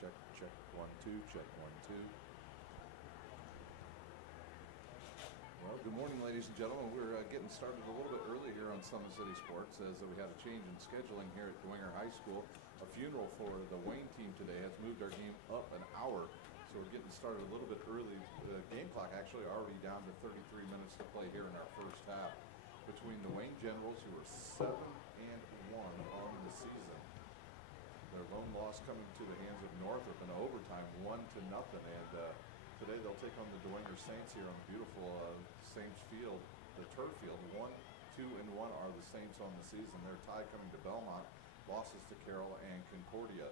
Check, check, 1, 2, check, 1, 2. Well, good morning, ladies and gentlemen. We're getting started a little bit early here on Summit City Sports as we had a change in scheduling here at Dwenger High School. A funeral for the Wayne team today has moved our game up an hour, so we're getting started a little bit early. The game clock actually already down to 33 minutes to play here in our first half between the Wayne Generals, who are 7-1 on the season. Their lone loss coming to the hands of Northrop in overtime, 1-0, and today they'll take on the Dwenger Saints here on the beautiful Saints field, the turf field. 1, 2, and 1 are the Saints on the season. They're tied coming to Belmont, losses to Carroll and Concordia.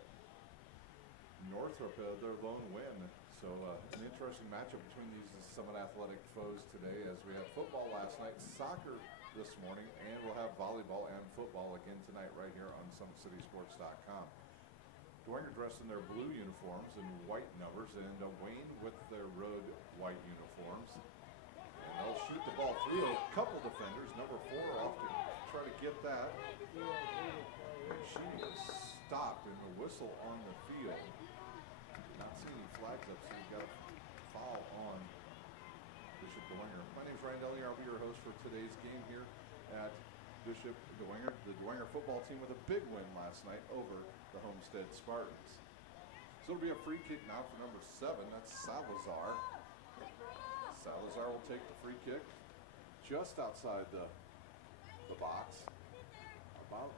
Northrop, their lone win. So an interesting matchup between these Summit Athletic foes today, as we had football last night, soccer this morning, and we'll have volleyball and football again tonight right here on SummitCitySports.com. Dwenger dressed in their blue uniforms and white numbers, and Wayne with their road white uniforms. And they'll shoot the ball through a couple defenders. Number 4 off to try to get that. And she is stopped, and the whistle on the field. Not seeing any flags up, so you've got a foul on Bishop Dwenger. My name is Ryan Ellinger. I'll be your host for today's game here at Bishop Dwenger. The Dwenger football team with a big win last night over the Homestead Spartans. So it'll be a free kick now for number 7. That's Salazar. Salazar will take the free kick just outside the box. About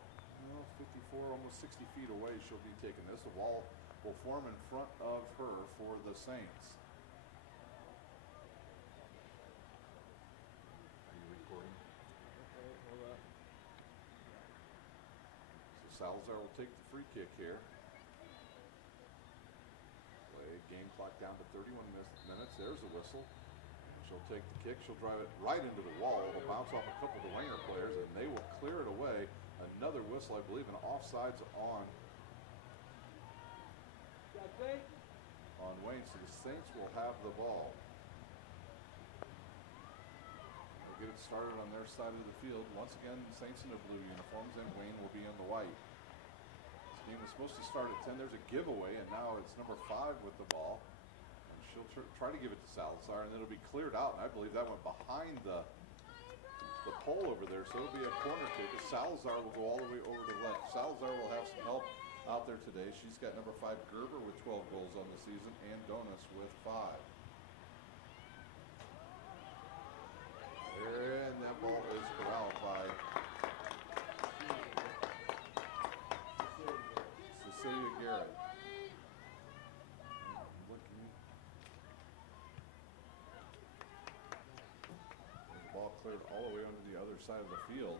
54, almost 60 feet away she'll be taking this. The wall will form in front of her for the Saints. Are you recording? Okay, hold up. So Salazar will take the free kick here. Play game clock down to 31 minutes. There's the whistle. She'll take the kick. She'll drive it right into the wall. It'll bounce off a couple of the Dwenger players, and they will clear it away. Another whistle, I believe, an offsides on Wayne. So the Saints will have the ball. They'll get it started on their side of the field. Once again, Saints in their blue uniforms, and Wayne will be in the white. This game was supposed to start at 10. There's a giveaway, and now it's number 5 with the ball. She'll try to give it to Salazar, and then it'll be cleared out, and I believe that went behind the pole over there, so it'll be a corner kick. Salazar will go all the way over to the left. Salazar will have some help out there today. She's got number 5 Gerber with 12 goals on the season, and Donis with 5. And that ball is corralled by Cecilia Garrett. Ball cleared all the way onto the other side of the field.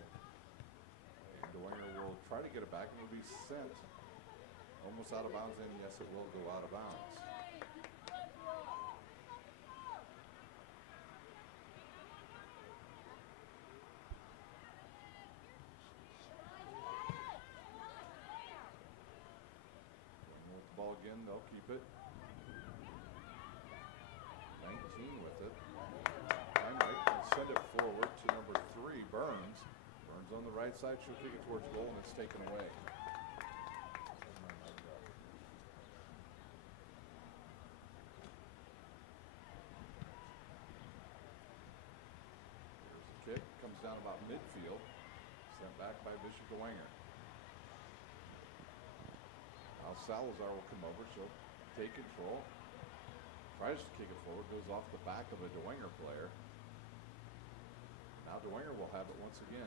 And Dwenger will try to get it back, and it'll be sent almost out of bounds, and yes, it will go out of bounds. Dwenger with the ball again, they'll keep it. 19 with it. Send it forward to number 3, Burns. Burns on the right side. She'll kick it towards goal, and it's taken away. There's the kick. Comes down about midfield. Sent back by Bishop Dwenger. Now Salazar will come over. She'll take control. Tries to kick it forward. Goes off the back of a Dwenger player. Now Dwenger will have it once again.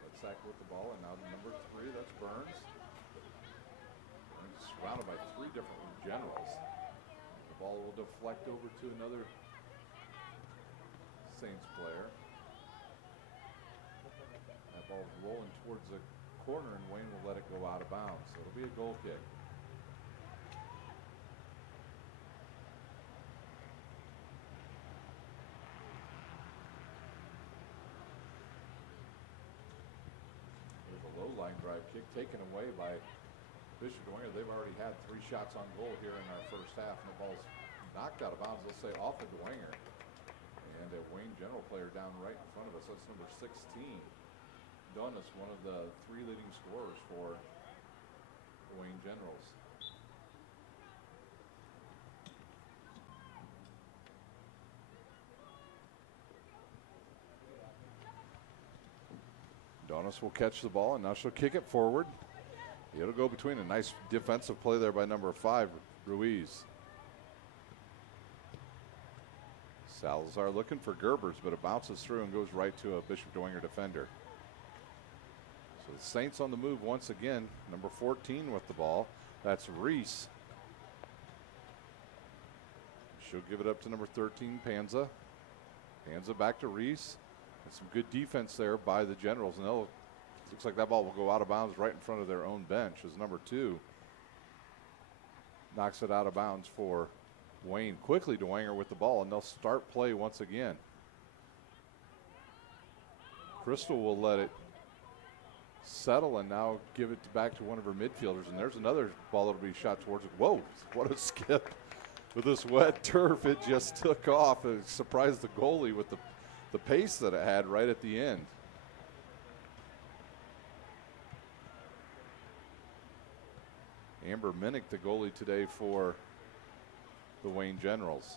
Letsack with the ball, and now number 3, that's Burns. Burns is surrounded by 3 different generals. The ball will deflect over to another Saints player. That ball's rolling towards the corner, and Wayne will let it go out of bounds. So it'll be a goal kick. Line drive kick taken away by Bishop Dwenger. They've already had 3 shots on goal here in our first half, and the ball's knocked out of bounds, let's say, off of Dwenger. And a Wayne General player down right in front of us. That's number 16. Donis, one of the 3 leading scorers for the Wayne Generals. Donis will catch the ball, and now she'll kick it forward. It'll go between. A nice defensive play there by number 5, Ruiz. Salazar looking for Gerbers, but it bounces through and goes right to a Bishop Dwenger defender. So the Saints on the move once again. Number 14 with the ball. That's Reese. She'll give it up to number 13, Panza. Panza back to Reese. And some good defense there by the Generals. And looks like that ball will go out of bounds right in front of their own bench as number 2 knocks it out of bounds for Wayne. Quickly Dwenger with the ball, and they'll start play once again. Crystal will let it settle and now give it back to one of her midfielders. And there's another ball that'll be shot towards it. Whoa, what a skip. With this wet turf, it just took off. It surprised the goalie with the pace that it had right at the end. Amber Minnick, the goalie today for the Wayne Generals.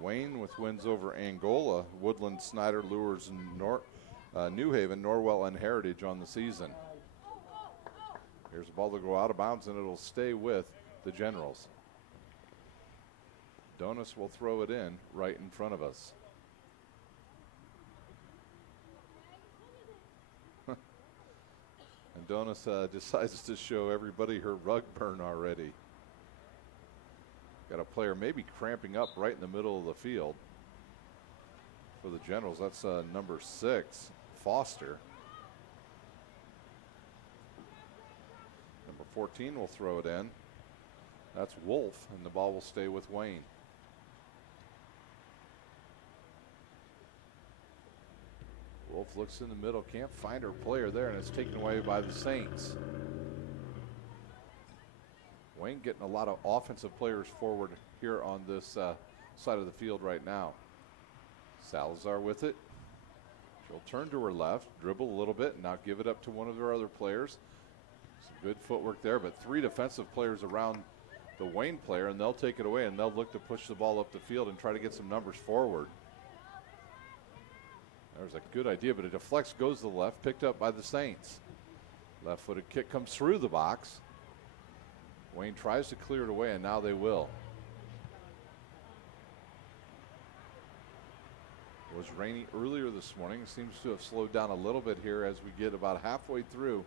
Wayne with wins over Angola, Woodland, Snyder, Lures, and New Haven, Norwell, and Heritage on the season. Here's a ball to go out of bounds, and it'll stay with the Generals. Donis will throw it in right in front of us. And Donis decides to show everybody her rug burn already. Got a player maybe cramping up right in the middle of the field for the Generals. That's number 6, Foster. Number 14 will throw it in. That's Wolf, and the ball will stay with Wayne. Wolf looks in the middle, can't find her player there, and it's taken away by the Saints. Wayne getting a lot of offensive players forward here on this side of the field right now. Salazar with it. She'll turn to her left, dribble a little bit, and now give it up to one of their other players. Some good footwork there, but 3 defensive players around the Wayne player, and they'll take it away, and they'll look to push the ball up the field and try to get some numbers forward. There's a good idea, but it deflects, goes to the left, picked up by the Saints. Left-footed kick comes through the box. Wayne tries to clear it away, and now they will. It was rainy earlier this morning. It seems to have slowed down a little bit here as we get about halfway through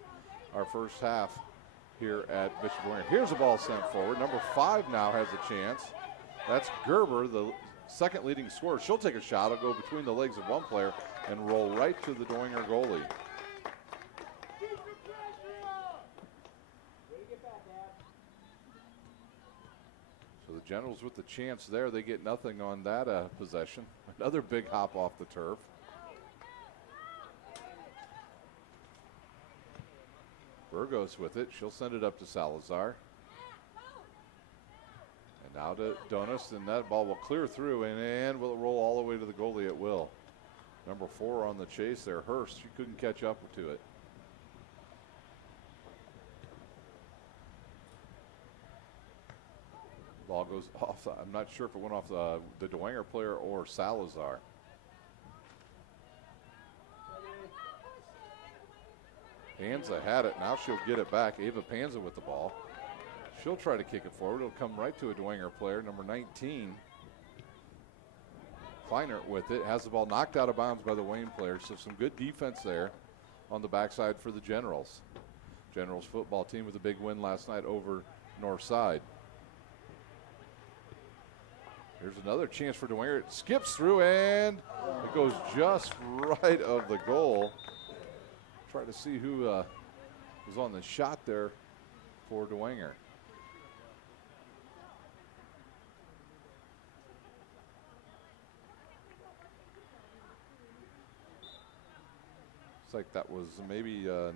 our first half here at Bishop Dwenger. Here's a ball sent forward. Number 5 now has a chance. That's Gerber, the second leading scorer. She'll take a shot. It'll go between the legs of one player and roll right to the Dwenger goalie. So the Generals with the chance there. They get nothing on that possession. Another big hop off the turf. Burgos with it. She'll send it up to Salazar. And now to Donis, and that ball will clear through, and will it roll all the way to the goalie? It will. Number 4 on the chase there, Hurst. She couldn't catch up to it. Ball goes off. I'm not sure if it went off the Dwenger player or Salazar. Panza had it. Now she'll get it back. Ava Panza with the ball. She'll try to kick it forward. It'll come right to a Dwenger player, number 19. Kleinert with it. Has the ball knocked out of bounds by the Wayne player. So some good defense there on the backside for the Generals. Generals football team with a big win last night over Northside. Here's another chance for Dwenger. It skips through, and it goes just right of the goal. Try to see who was on the shot there for Dwenger. Looks like that was maybe, I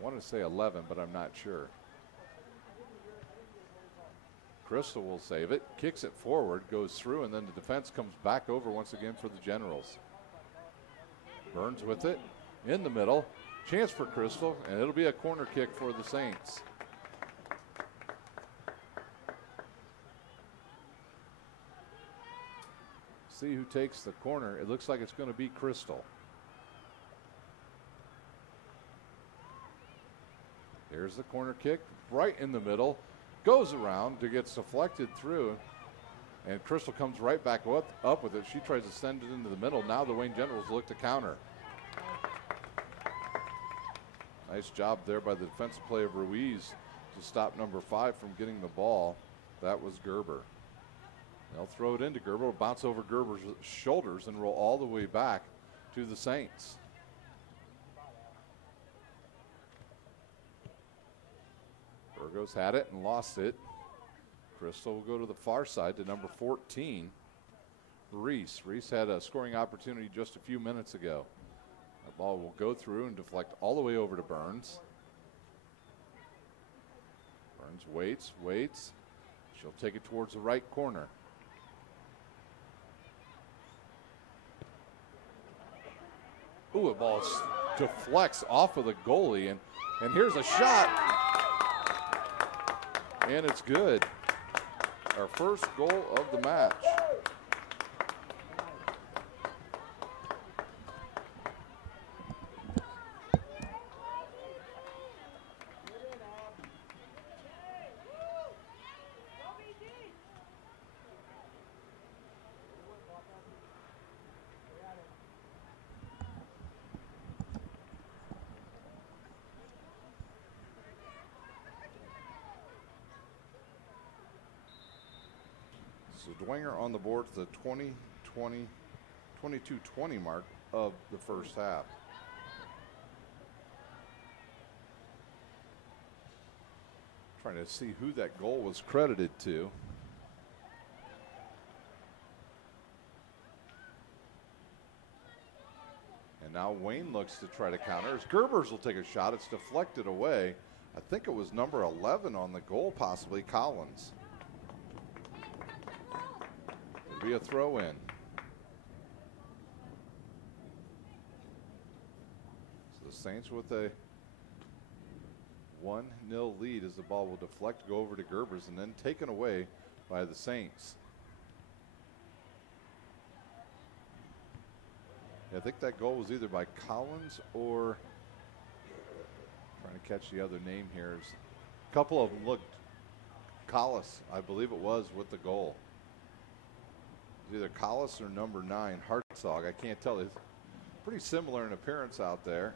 want to say 11, but I'm not sure. Crystal will save it, kicks it forward, goes through, and then the defense comes back over once again for the Generals. Burns with it in the middle. Chance for Crystal, and it'll be a corner kick for the Saints. See who takes the corner. It looks like it's going to be Crystal. Here's the corner kick, right in the middle. Goes around to get deflected through. And Crystal comes right back up with it. She tries to send it into the middle. Now the Wayne Generals look to counter. Nice job there by the defensive play of Ruiz to stop number 5 from getting the ball. That was Gerber. They'll throw it into Gerber. It'll bounce over Gerber's shoulders and roll all the way back to the Saints. Burgos had it and lost it. Crystal will go to the far side to number 14, Reese. Reese had a scoring opportunity just a few minutes ago. That ball will go through and deflect all the way over to Burns. Burns waits. She'll take it towards the right corner. Ooh, the ball deflects off of the goalie, and here's a shot. And it's good. Our first goal of the match. So Dwenger on the board at the 22-20 mark of the first half. Trying to see who that goal was credited to. And now Wayne looks to try to counter. As Gerbers will take a shot. It's deflected away. I think it was number 11 on the goal, possibly Collins. Be a throw in. So the Saints with a 1-0 lead as the ball will deflect, go over to Gerbers, and then taken away by the Saints. I think that goal was either by Collins or, trying to catch the other name here. A couple of them looked, Collis, I believe it was, with the goal. Either Collis or number 9, Hartzog. I can't tell. It's pretty similar in appearance out there.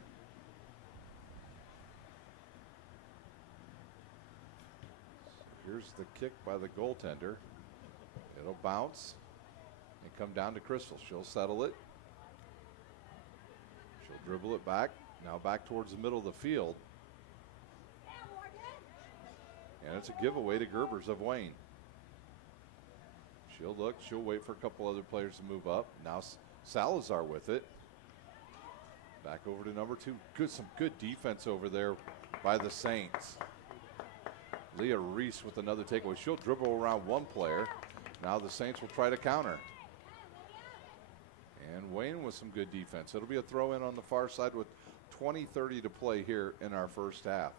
So here's the kick by the goaltender. It'll bounce and come down to Crystal. She'll settle it. She'll dribble it back. Now back towards the middle of the field. And it's a giveaway to Gerbers of Wayne. She'll look, she'll wait for a couple other players to move up. Now Salazar with it. Back over to number 2. Some good defense over there by the Saints. Leah Reese with another takeaway. She'll dribble around one player. Now the Saints will try to counter. And Wayne with some good defense. It'll be a throw in on the far side with 20-30 to play here in our first half.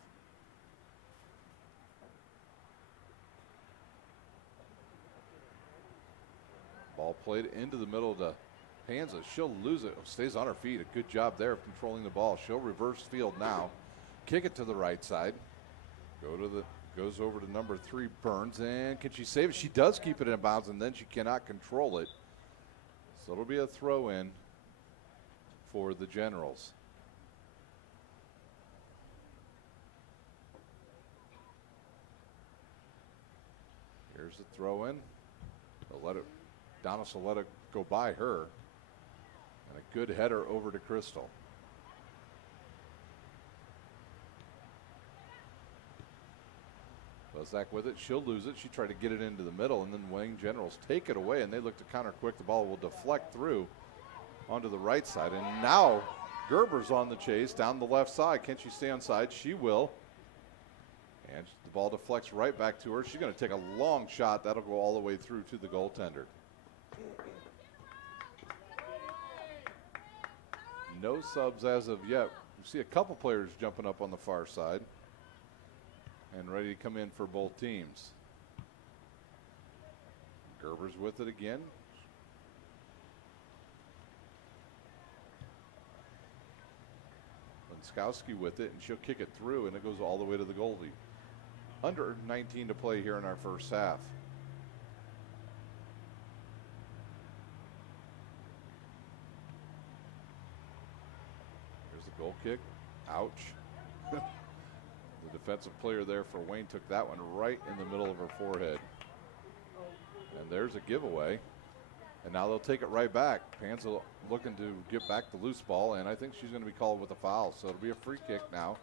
Ball played into the middle of the hands. She'll lose it. Stays on her feet. A good job there of controlling the ball. She'll reverse field now. Kick it to the right side. Goes over to number 3, Burns. And can she save it? She does keep it in bounds, and then she cannot control it. So it'll be a throw in for the Generals. Here's the throw in. They'll let it. Donis will let it go by her. And a good header over to Crystal. Bozak with it. She'll lose it. She tried to get it into the middle, and then Wayne Generals take it away, and they look to counter quick. The ball will deflect through onto the right side. And now Gerber's on the chase down the left side. Can she stay on side? She will. And the ball deflects right back to her. She's going to take a long shot. That'll go all the way through to the goaltender. No subs as of yet. You see a couple players jumping up on the far side and ready to come in for both teams. Gerber's with it again. Linskowski with it, and she'll kick it through, and it goes all the way to the goalie. Under 19 to play here in our first half. Here's the goal kick. Ouch. The defensive player there for Wayne took that one right in the middle of her forehead. And there's a giveaway. And now they'll take it right back. Panza looking to get back the loose ball, and I think she's going to be called with a foul. So it'll be a free kick now.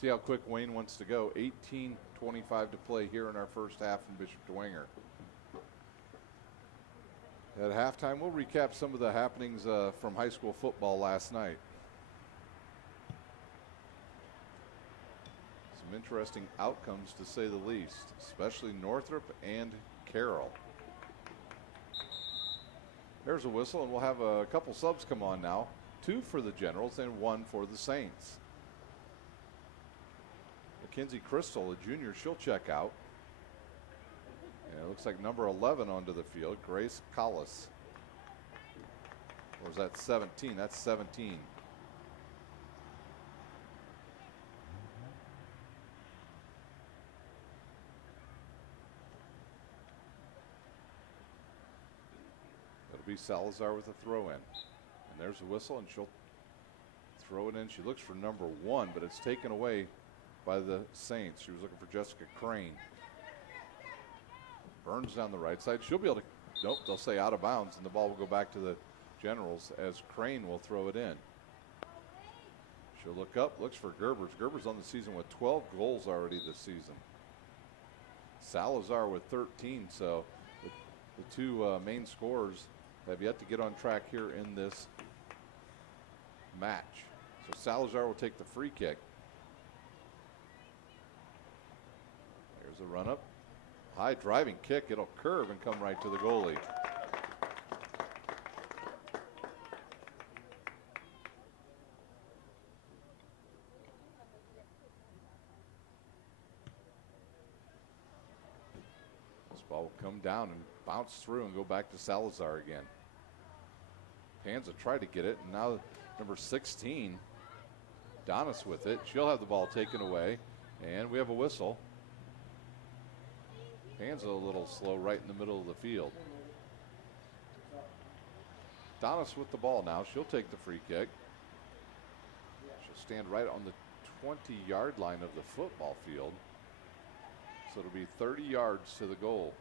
See how quick Wayne wants to go. 18:25 to play here in our first half in Bishop Dwenger. At halftime, we'll recap some of the happenings from high school football last night. Some interesting outcomes, to say the least, especially Northrop and Carroll. There's a whistle, and we'll have a couple subs come on now. 2 for the Generals and 1 for the Saints. Mackenzie Crystal, a junior, she'll check out. And it looks like number 11 onto the field, Grace Collis. Or is that 17? That's 17. Be Salazar with a throw in. And there's a whistle, and she'll throw it in. She looks for number 1, but it's taken away by the Saints. She was looking for Jessica Crane. Burns down the right side. She'll be able to, nope, they'll say out of bounds, and the ball will go back to the Generals as Crane will throw it in. She'll look up, looks for Gerbers. Gerbers on the season with 12 goals already this season. Salazar with 13, so the two main scorers have yet to get on track here in this match. So Salazar will take the free kick. There's a run up. High driving kick. It'll curve and come right to the goalie. This ball will come down and bounce through and go back to Salazar again. Panza tried to get it, and now number 16, Donis with it. She'll have the ball taken away, and we have a whistle. Panza a little slow right in the middle of the field. Donis with the ball now. She'll take the free kick. She'll stand right on the 20-yard line of the football field. So it'll be 30 yards to the goal.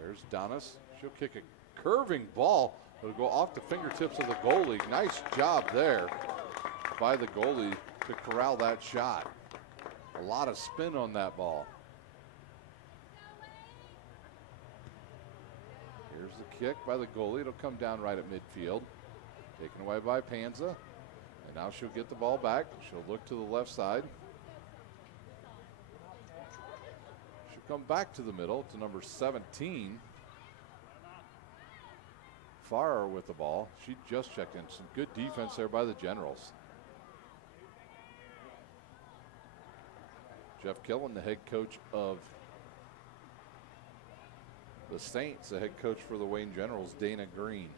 There's Donis. She'll kick a curving ball. It'll go off the fingertips of the goalie. Nice job there by the goalie to corral that shot. A lot of spin on that ball. Here's the kick by the goalie. It'll come down right at midfield. Taken away by Panza. And now she'll get the ball back. She'll look to the left side. She'll come back to the middle to number 17. Farrer with the ball. She just checked in. Some good defense there by the Generals. Jeff Killen, the head coach of the Saints, the head coach for the Wayne Generals, Dana Green.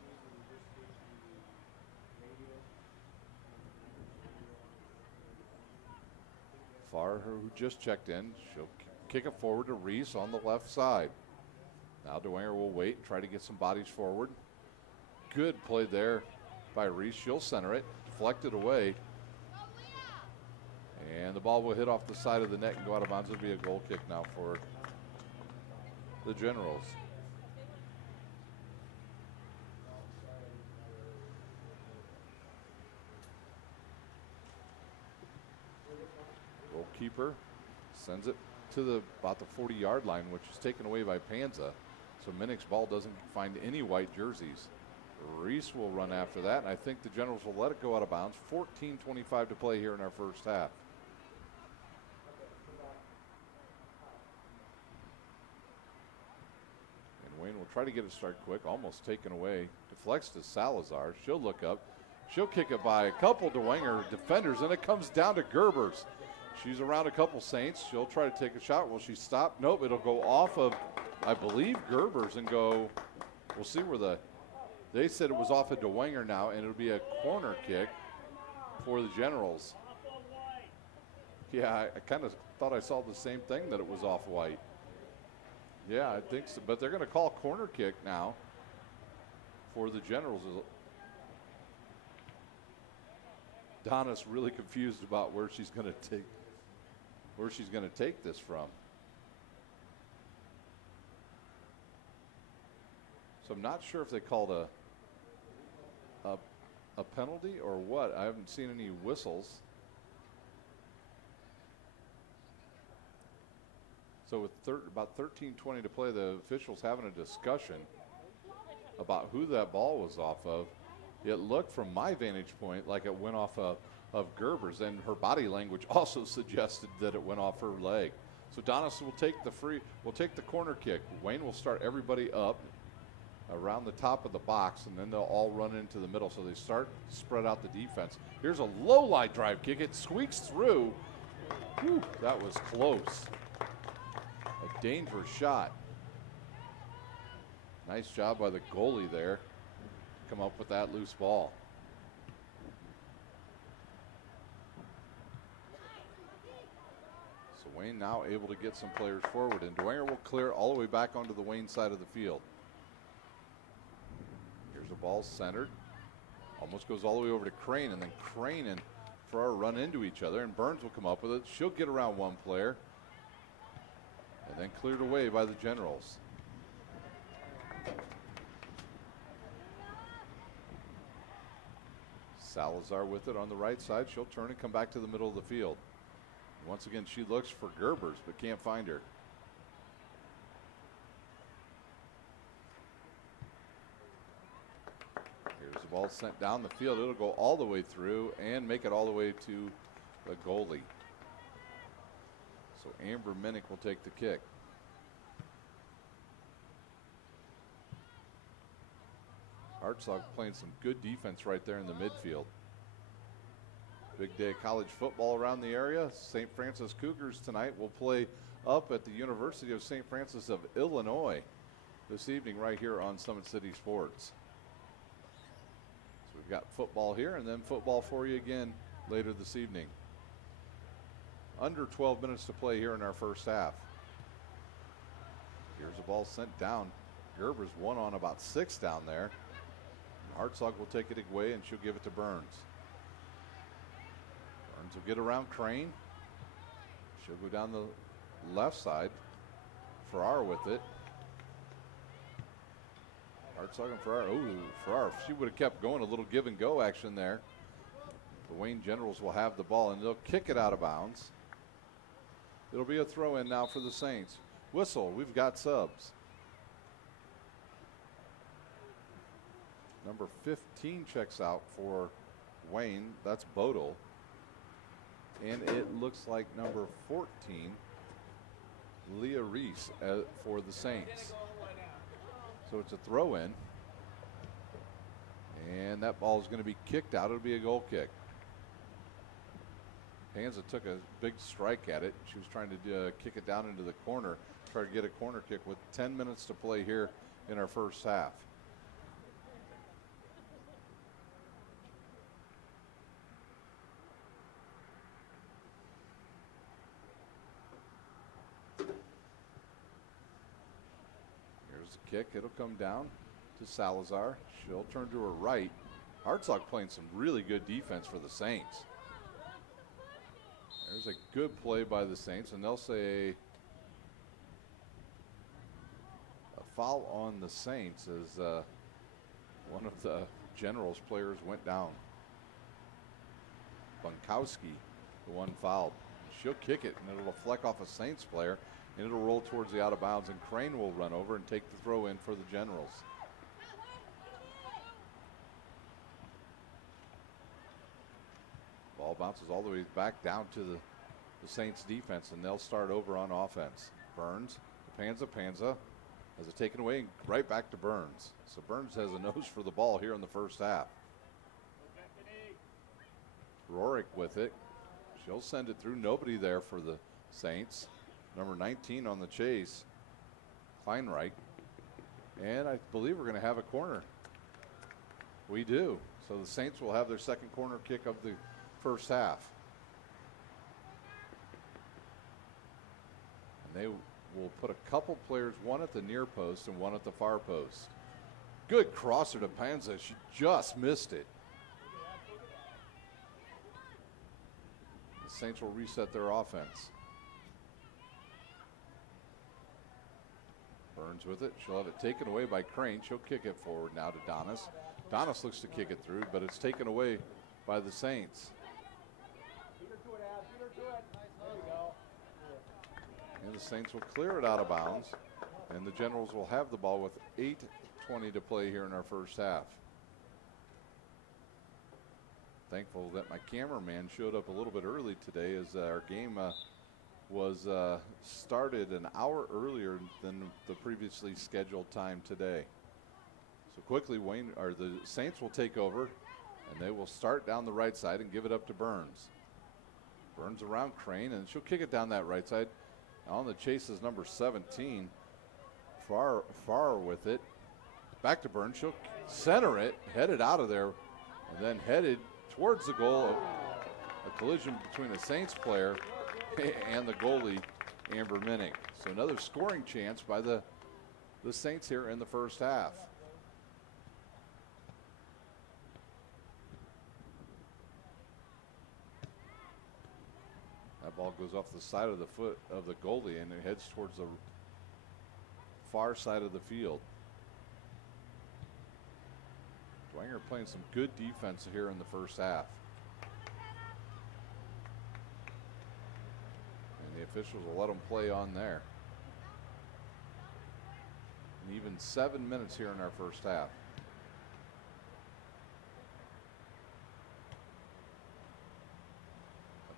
Farrer, who just checked in, she'll kick it forward to Reese on the left side. Now Dwenger will wait and try to get some bodies forward. Good play there by Reese. She'll center it, deflect it away. And the ball will hit off the side of the net and go out of bounds. It'll be a goal kick now for the Generals. Goalkeeper sends it to about the 40-yard line, which is taken away by Panza. So Minnick's ball doesn't find any white jerseys. Reese will run after that, and I think the Generals will let it go out of bounds. 14:25 to play here in our first half. And Wayne will try to get it started quick, almost taken away. Deflects to Salazar. She'll look up. She'll kick it by a couple Dwenger defenders, and it comes down to Gerbers. She's around a couple Saints. She'll try to take a shot. Will she stop? Nope, it'll go off of, I believe, Gerbers and go, we'll see where they said it was off of Dwenger now, and it'll be a corner kick for the Generals. Yeah, I kind of thought I saw the same thing, that it was off White. Yeah, I think so, but they're going to call corner kick now for the Generals. Donna's really confused about where she's going to take this from. So I'm not sure if they called a penalty or what. I haven't seen any whistles. So with about 13:20 to play, the officials having a discussion about who that ball was off of. It looked from my vantage point like it went off of Gerbers, and her body language also suggested that it went off her leg. So Donis will take the corner kick. Wayne will start everybody up around the top of the box, and then they'll all run into the middle. So they start to spread out the defense. Here's a low lie drive kick. It squeaks through. Whew, that was close. A dangerous shot. Nice job by the goalie there. Come up with that loose ball. So Wayne now able to get some players forward, and Dwenger will clear all the way back onto the Wayne side of the field. Here's a ball centered. Almost goes all the way over to Crane, and then Crane and Farrar run into each other, and Burns will come up with it. She'll get around one player, and then cleared away by the Generals. Salazar with it on the right side. She'll turn and come back to the middle of the field. Once again, she looks for Gerbers, but can't find her. Here's the ball sent down the field. It'll go all the way through and make it all the way to the goalie. So Amber Minnick will take the kick. Hartzog playing some good defense right there in the midfield. Big day of college football around the area. St. Francis Cougars tonight will play up at the University of St. Francis of Illinois this evening right here on Summit City Sports. So we've got football here and then football for you again later this evening. Under 12 minutes to play here in our first half. Here's a ball sent down. Gerber's one on about 6 down there. Hartzog will take it away, and she'll give it to Burns. Burns will get around Crane. She'll go down the left side. Farrar with it. Hartzog and Farrar. Oh, Farrar. She would have kept going. A little give and go action there. The Wayne Generals will have the ball, and they'll kick it out of bounds. It'll be a throw in now for the Saints. Whistle. We've got subs. Number 15 checks out for Wayne. That's Bodel. And it looks like number 14, Leah Reese, for the Saints. So it's a throw in. And that ball is going to be kicked out. It'll be a goal kick. Panza took a big strike at it. She was trying to kick it down into the corner, try to get a corner kick with 10 minutes to play here in our first half. Kick. It'll come down to Salazar. She'll turn to her right. Hartzog playing some really good defense for the Saints. There's a good play by the Saints, and they'll say a foul on the Saints as one of the Generals players went down. Bunkowski, the one fouled. She'll kick it, and it'll fleck off a Saints player. And it'll roll towards the out of bounds, and Crane will run over and take the throw in for the Generals. Ball bounces all the way back down to the Saints defense, and they'll start over on offense. Burns, Panza has it taken away and right back to Burns. So Burns has a nose for the ball here in the first half. Rorick with it. She'll send it through. Nobody there for the Saints. Number 19 on the chase, Kleinreich. And I believe we're going to have a corner. We do. So the Saints will have their second corner kick of the first half. And they will put a couple players, one at the near post and one at the far post. Good crosser to Panza. She just missed it. The Saints will reset their offense. Burns with it. She'll have it taken away by Crane. She'll kick it forward now to Donis. Donis looks to kick it through, but it's taken away by the Saints. And the Saints will clear it out of bounds, and the Generals will have the ball with 8:20 to play here in our first half. Thankful that my cameraman showed up a little bit early today, as our game was started an hour earlier than the previously scheduled time today. So quickly, the Saints will take over, and they will start down the right side and give it up to Burns. Burns around Crane, and she'll kick it down that right side. On the chase is number 17. Far with it. Back to Burns. She'll center it, headed out of there, and then headed towards the goal. A collision between a Saints player and the goalie, Amber Minnick. So another scoring chance by the Saints here in the first half. That ball goes off the side of the foot of the goalie, and it heads towards the far side of the field. Dwenger playing some good defense here in the first half. And the officials will let them play on there. And even 7 minutes here in our first half.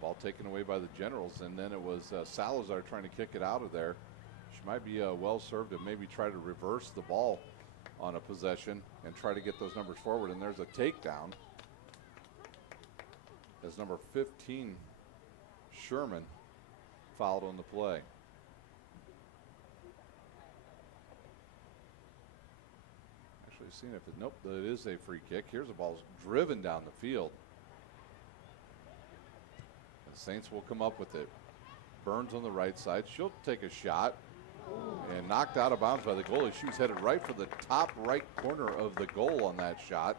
Ball taken away by the Generals, and then it was Salazar trying to kick it out of there. She might be well served to maybe try to reverse the ball on a possession and try to get those numbers forward. And there's a takedown as number 15, Sherman, fouled on the play. Actually seeing if nope, it is a free kick. Here's a ball driven down the field. Saints will come up with it. Burns on the right side. She'll take a shot and knocked out of bounds by the goalie. She was headed right for the top right corner of the goal on that shot.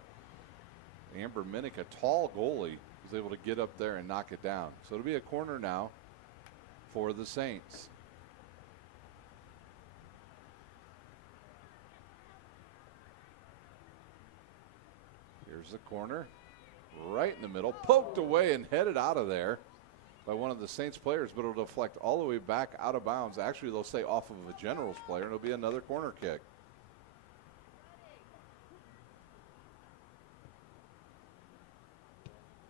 Amber Minnick, a tall goalie, was able to get up there and knock it down. So it'll be a corner now for the Saints. Here's the corner. Right in the middle. Poked away and headed out of there by one of the Saints players, but it'll deflect all the way back out of bounds. Actually, they'll stay off of a Generals player, and it'll be another corner kick.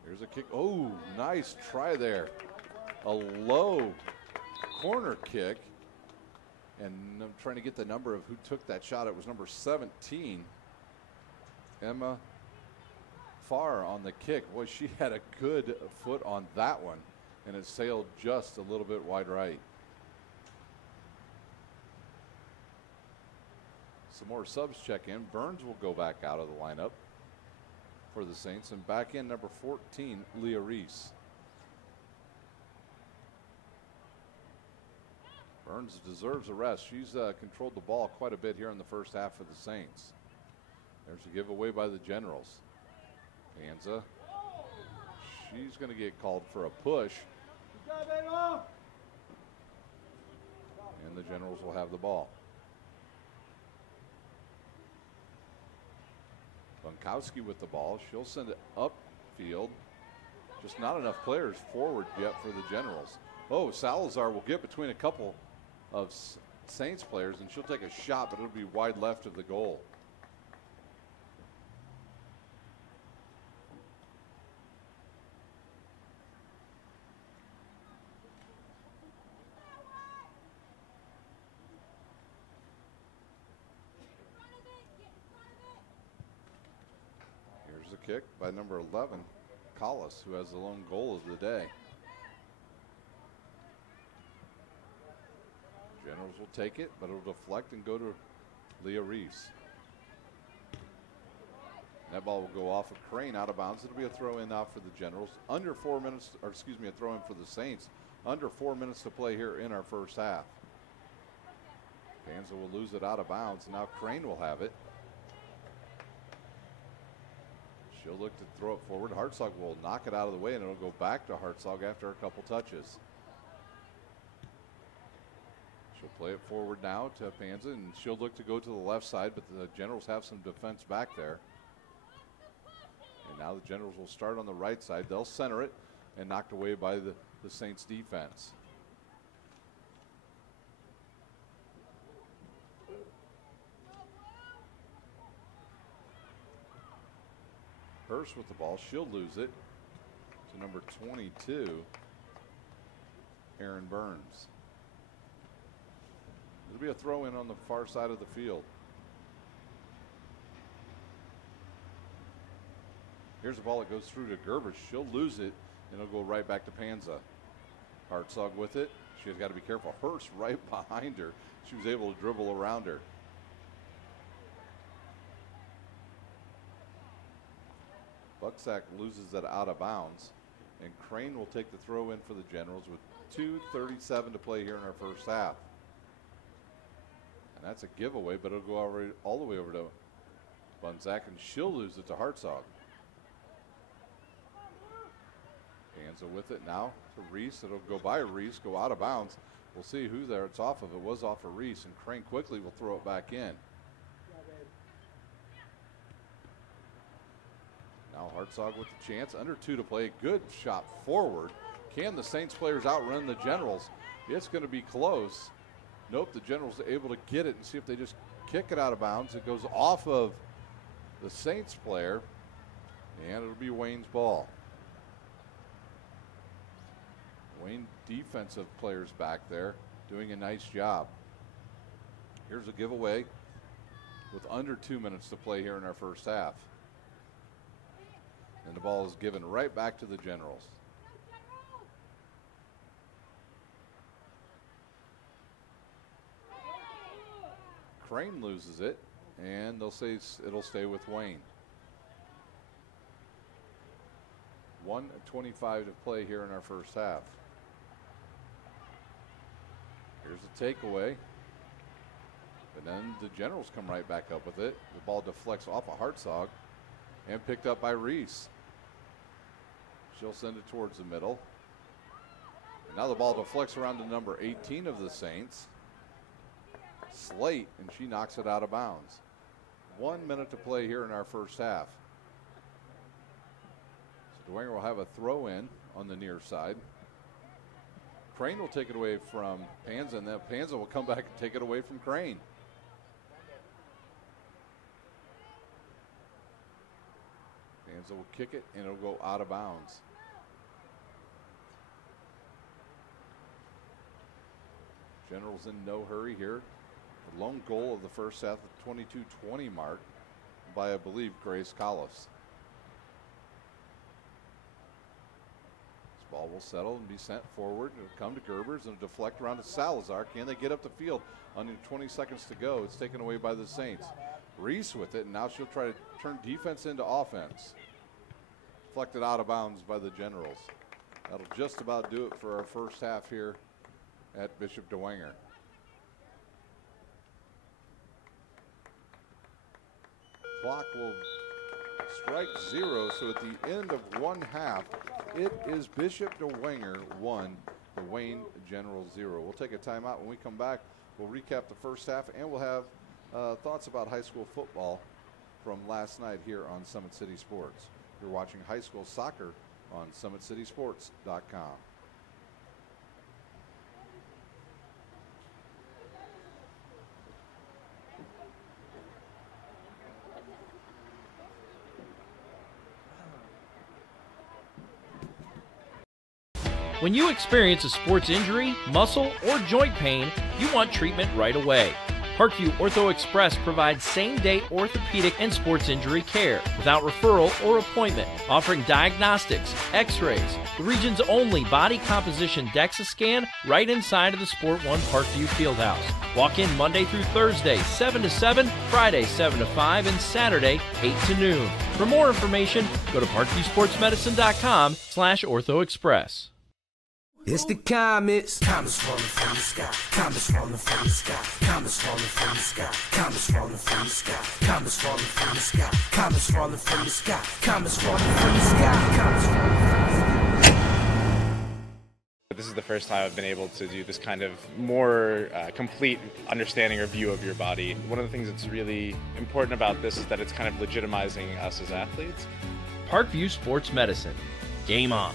Here's a kick. Oh, nice try there. A low corner kick. And I'm trying to get the number of who took that shot. It was number 17, Emma Farr, on the kick. Boy, she had a good foot on that one, and it sailed just a little bit wide right. Some more subs check in. Burns will go back out of the lineup for the Saints, and back in number 14, Leah Reese. Burns deserves a rest. She's controlled the ball quite a bit here in the first half for the Saints. There's a giveaway by the Generals. Panza. She's going to get called for a push. And the Generals will have the ball. Bunkowski with the ball. She'll send it upfield. Just not enough players forward yet for the Generals. Oh, Salazar will get between a couple of Saints players, and she'll take a shot, but it'll be wide left of the goal. kick by number 11, Collis, who has the lone goal of the day. Generals will take it, but it'll deflect and go to Leah Reese. That ball will go off of Crane out of bounds. It'll be a throw in now for the Generals. Under 4 minutes, or excuse me, a throw in for the Saints. Under 4 minutes to play here in our first half. Panza will lose it out of bounds. Now Crane will have it. She'll look to throw it forward. Hartzog will knock it out of the way, and it'll go back to Hartzog after a couple touches. She'll play it forward now to Panza, and she'll look to go to the left side, but the Generals have some defense back there. And now the Generals will start on the right side. They'll center it, and knocked away by the Saints defense. Hurst with the ball. She'll lose it to number 22, Aaron Burns. It'll be a throw in on the far side of the field. Here's a ball that goes through to Gerber. She'll lose it, and it'll go right back to Panza. Hartzog with it. She's got to be careful. Hurst right behind her. She was able to dribble around her. Bucksack loses it out of bounds, and Crane will take the throw in for the Generals with 2:37 to play here in our first half. And that's a giveaway, but it'll go all the way over to Bunzak, and she'll lose it to Hartzog. Panza with it now to Reese. It'll go by Reese, go out of bounds. We'll see who there it's off of. It was off of Reese, and Crane quickly will throw it back in. Now Hartzog with the chance. Under 2 to play. Good shot forward. Can the Saints players outrun the Generals? It's going to be close. Nope, the Generals are able to get it and see if they just kick it out of bounds. It goes off of the Saints player, and it'll be Wayne's ball. Wayne defensive players back there doing a nice job. Here's a giveaway with under 2 minutes to play here in our first half. And the ball is given right back to the Generals. Crane loses it, and they'll say it'll stay with Wayne. 1:25 to play here in our first half. Here's a takeaway. And then the Generals come right back up with it. The ball deflects off of Hartzog and picked up by Reese. She'll send it towards the middle. And now the ball deflects around to number 18 of the Saints, Slate, and she knocks it out of bounds. 1 minute to play here in our first half. So Dwenger will have a throw in on the near side. Crane will take it away from Panza, and then Panza will come back and take it away from Crane. Panza will kick it, and it'll go out of bounds. Generals in no hurry here. The lone goal of the first half, the 22-20 mark by, I believe, Grace Collis. This ball will settle and be sent forward. It'll come to Gerbers and deflect around to Salazar. Can they get up the field? Under 20 seconds to go. It's taken away by the Saints. Reese with it, and now she'll try to turn defense into offense. Deflected out of bounds by the Generals. That'll just about do it for our first half here at Bishop Dwenger. Clock will strike 0, so at the end of one half, it is Bishop Dwenger 1, the Wayne Generals 0. We'll take a timeout. When we come back, we'll recap the first half, and we'll have thoughts about high school football from last night here on Summit City Sports. You're watching high school soccer on SummitCitySports.com. When you experience a sports injury, muscle, or joint pain, you want treatment right away. Parkview Ortho Express provides same-day orthopedic and sports injury care without referral or appointment, offering diagnostics, x-rays, the region's only body composition DEXA scan right inside of the Sport One Parkview Fieldhouse. Walk in Monday through Thursday, 7 to 7, Friday, 7 to 5, and Saturday, 8 to noon. For more information, go to parkviewsportsmedicine.com/orthoexpress. It's the comets. Comets falling from the sky. Comets falling from the sky. Comets falling from the sky. Comets falling from the sky. Comets falling from the sky. Comets falling from the sky. Comets falling from the sky. Comets falling from the sky. This is the first time I've been able to do this kind of more complete understanding or view of your body. One of the things that's really important about this is that it's kind of legitimizing us as athletes. Parkview Sports Medicine. Game on.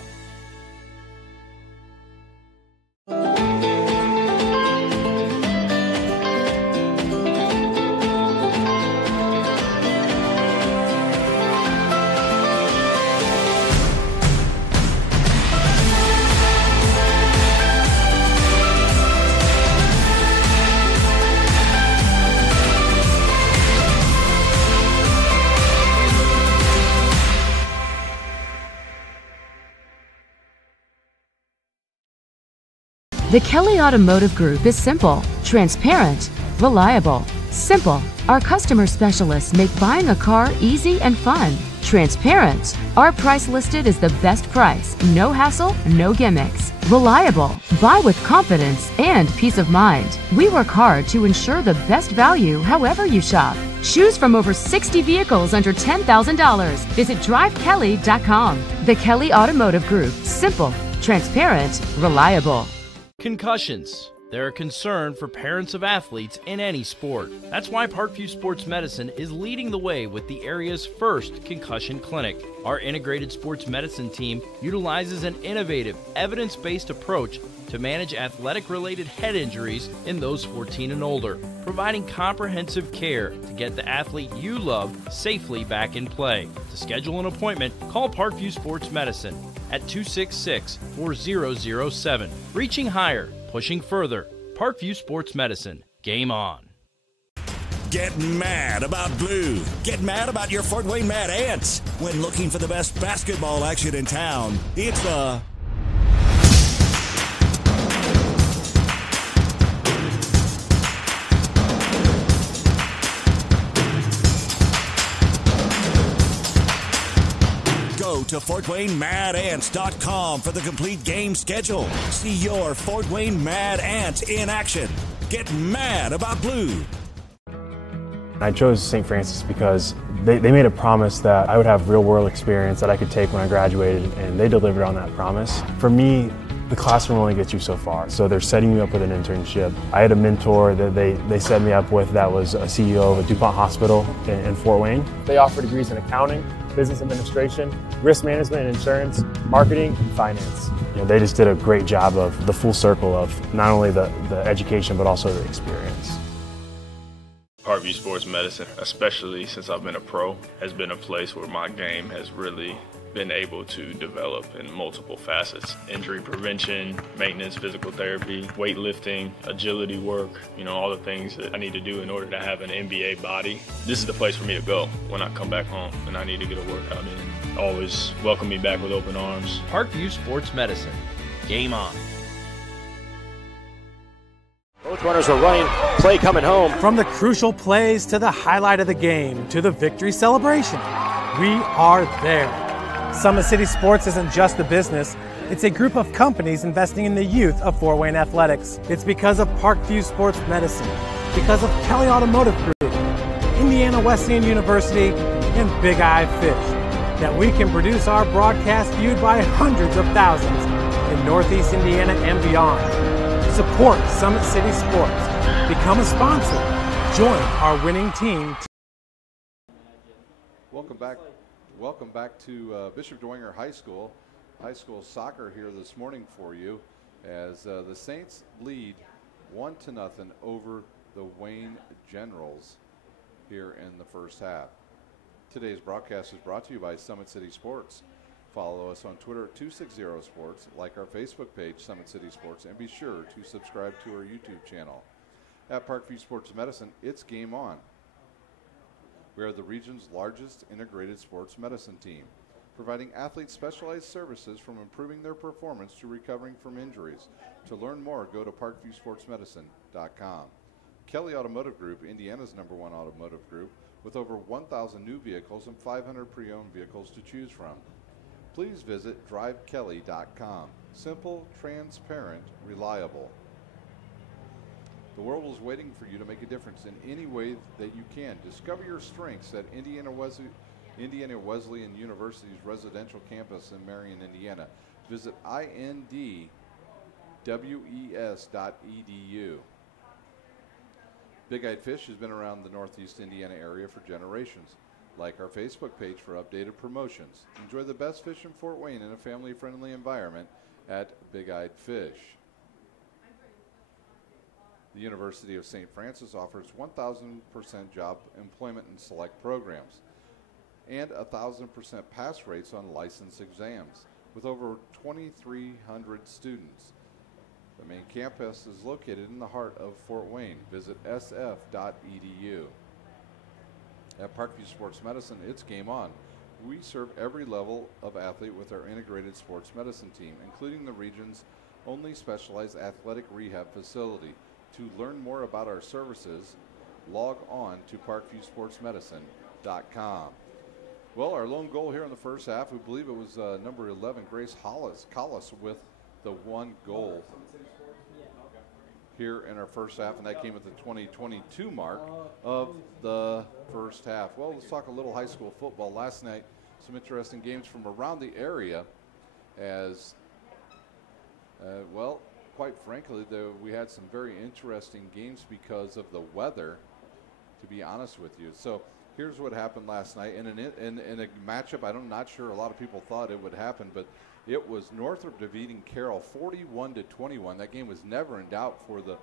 The Kelly Automotive Group is simple, transparent, reliable. Simple. Our customer specialists make buying a car easy and fun. Transparent. Our price listed is the best price. No hassle, no gimmicks. Reliable. Buy with confidence and peace of mind. We work hard to ensure the best value however you shop. Choose from over 60 vehicles under $10,000. Visit drivekelly.com. The Kelly Automotive Group. Simple, transparent, reliable. Concussions. They're a concern for parents of athletes in any sport. That's why Parkview Sports Medicine is leading the way with the area's first concussion clinic. Our integrated sports medicine team utilizes an innovative, evidence-based approach to manage athletic-related head injuries in those 14 and older, providing comprehensive care to get the athlete you love safely back in play. To schedule an appointment, call Parkview Sports Medicine at 266-4007. Reaching higher, pushing further. Parkview Sports Medicine. Game on. Get mad about blue. Get mad about your Fort Wayne Mad Ants. When looking for the best basketball action in town, it's the Go to FortWayneMadAnts.com for the complete game schedule. See your Fort Wayne Mad Ants in action. Get mad about blue. I chose St. Francis because they made a promise that I would have real-world experience that I could take when I graduated, and they delivered on that promise. For me, the classroom only gets you so far, so they're setting me up with an internship. I had a mentor that they set me up with that was a CEO of a DuPont hospital in Fort Wayne. They offer degrees in accounting, business administration, risk management and insurance, marketing, and finance. You know, they just did a great job of the full circle of not only the education but also the experience. Parkview Sports Medicine, especially since I've been a pro, has been a place where my game has really been able to develop in multiple facets. Injury prevention, maintenance, physical therapy, weightlifting, agility work, all the things that I need to do in order to have an NBA body. This is the place for me to go when I come back home and I need to get a workout in. Always welcome me back with open arms. Parkview Sports Medicine. Game on. Both runners are running, play coming home. From the crucial plays to the highlight of the game to the victory celebration, we are there. Summit City Sports isn't just a business, it's a group of companies investing in the youth of Fort Wayne athletics. It's because of Parkview Sports Medicine, because of Kelly Automotive Group, Indiana Wesleyan University, and Big Eye Fish, that we can produce our broadcast viewed by hundreds of thousands in Northeast Indiana and beyond. Support Summit City Sports. Become a sponsor. Join our winning team. Welcome back to Bishop Dwenger High School soccer here this morning for you as the Saints lead 1-0 over the Wayne Generals here in the first half. Today's broadcast is brought to you by Summit City Sports. Follow us on Twitter at 260sports, like our Facebook page, Summit City Sports, and be sure to subscribe to our YouTube channel. At Parkview Sports Medicine, it's game on. We are the region's largest integrated sports medicine team, providing athletes specialized services from improving their performance to recovering from injuries. To learn more, go to parkviewsportsmedicine.com. Kelly Automotive Group, Indiana's #1 automotive group, with over 1,000 new vehicles and 500 pre-owned vehicles to choose from. Please visit drivekelly.com. Simple, transparent, reliable. The world is waiting for you to make a difference in any way that you can. Discover your strengths at Indiana Wesleyan University's residential campus in Marion, Indiana. Visit indwes.edu. Big Eyed Fish has been around the Northeast Indiana area for generations. Like our Facebook page for updated promotions. Enjoy the best fish in Fort Wayne in a family-friendly environment at Big Eyed Fish. The University of St. Francis offers 1,000% job employment in select programs and 1,000% pass rates on license exams with over 2,300 students. The main campus is located in the heart of Fort Wayne. Visit sf.edu. At Parkview Sports Medicine, it's game on. We serve every level of athlete with our integrated sports medicine team, including the region's only specialized athletic rehab facility. To learn more about our services, log on to parkviewsportsmedicine.com. Well, our lone goal here in the first half, we believe it was number 11, Grace Collis with the one goal here in our first half, and that came at the 2022 mark of the first half. Well, let's talk a little high school football. Last night, some interesting games from around the area as, well, quite frankly, we had some very interesting games because of the weather, to be honest with you. So here's what happened last night. In a matchup, I'm not sure a lot of people thought it would happen, but it was Northrop defeating Carroll 41-21. That game was never in doubt for the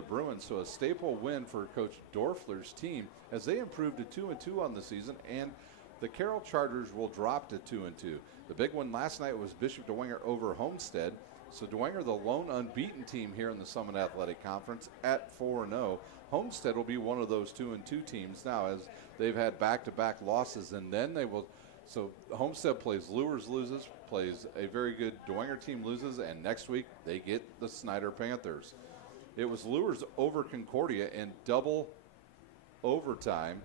Bruins. So a staple win for Coach Dorfler's team as they improved to 2-2 on the season, and the Carroll Chargers will drop to 2-2. The big one last night was Bishop Dwenger over Homestead. So Dwenger, the lone unbeaten team here in the Summit Athletic Conference, at 4-0. Homestead will be one of those 2-2 teams now, as they've had back-to-back losses, and then they will. So Homestead plays Lures, loses, plays a very good Dwenger team, loses, and next week they get the Snyder Panthers. It was Lures over Concordia in double overtime,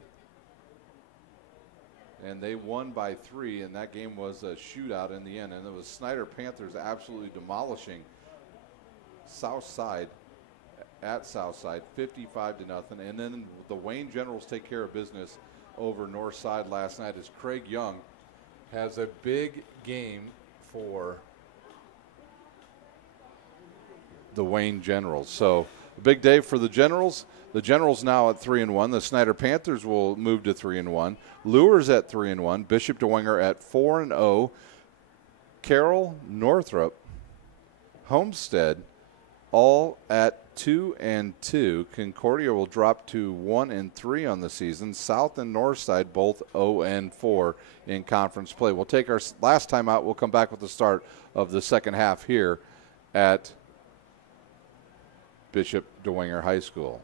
and they won by 3, and that game was a shootout in the end. And it was Snyder Panthers absolutely demolishing Southside at Southside, 55-0. And then the Wayne Generals take care of business over Northside last night as Craig Young has a big game for the Wayne Generals. So a big day for the Generals. The Generals now at 3-1. The Snyder Panthers will move to 3-1. Lures at 3-1. Bishop Dwenger at 4-0. Carroll, Northrop, Homestead, all at 2-2. Concordia will drop to 1-3 on the season. South and Northside both 0-4 in conference play. We'll take our last time out. We'll come back with the start of the second half here at Bishop Dwenger High School.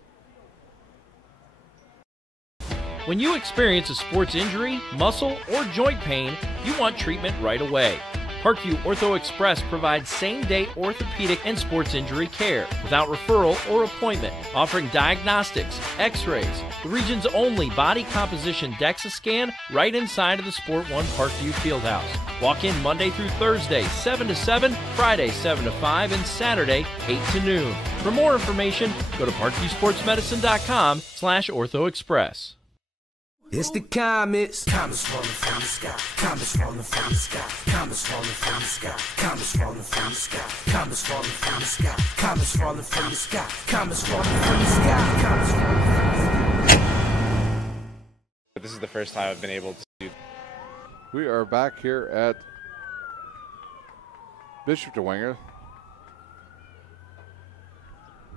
When you experience a sports injury, muscle, or joint pain, you want treatment right away. Parkview Ortho Express provides same-day orthopedic and sports injury care without referral or appointment, offering diagnostics, x-rays, the region's only body composition DEXA scan right inside of the Sport One Parkview Fieldhouse. Walk in Monday through Thursday, 7 to 7, Friday, 7 to 5, and Saturday, 8 to noon. For more information, go to parkviewsportsmedicine.com/orthoexpress. It's the comets. Comets falling from the sky. Comets falling from the sky. Comets falling from the sky. Comets falling from the sky. Comets falling from the sky. Comets falling from the sky. Comets falling from the sky. Comets falling from the sky. This is the first time I've been able to do. We are back here at Bishop Dwenger.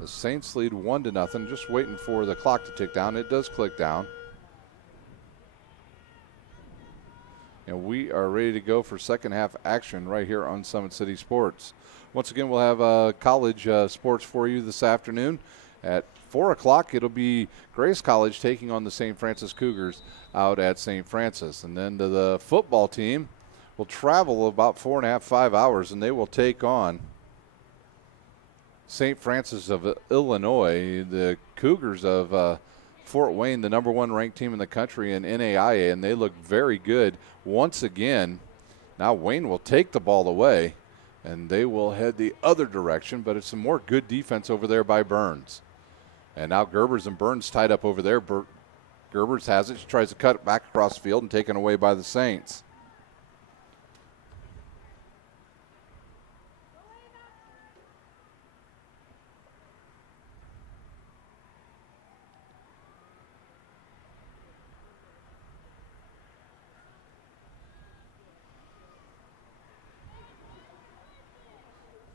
The Saints lead 1-0. Just waiting for the clock to tick down. It does click down. And we are ready to go for second half action right here on Summit City Sports. Once again, we'll have college sports for you this afternoon at 4 o'clock, it'll be Grace College taking on the St. Francis Cougars out at St. Francis. And then the football team will travel about 4.5, 5 hours, and they will take on St. Francis of Illinois, the Cougars of Fort Wayne, the #1 ranked team in the country in NAIA, and they look very good once again. Now Wayne will take the ball away, and they will head the other direction, but it's some more good defense over there by Burns. And now Gerbers and Burns tied up over there. Gerbers has it. She tries to cut it back across the field and taken away by the Saints.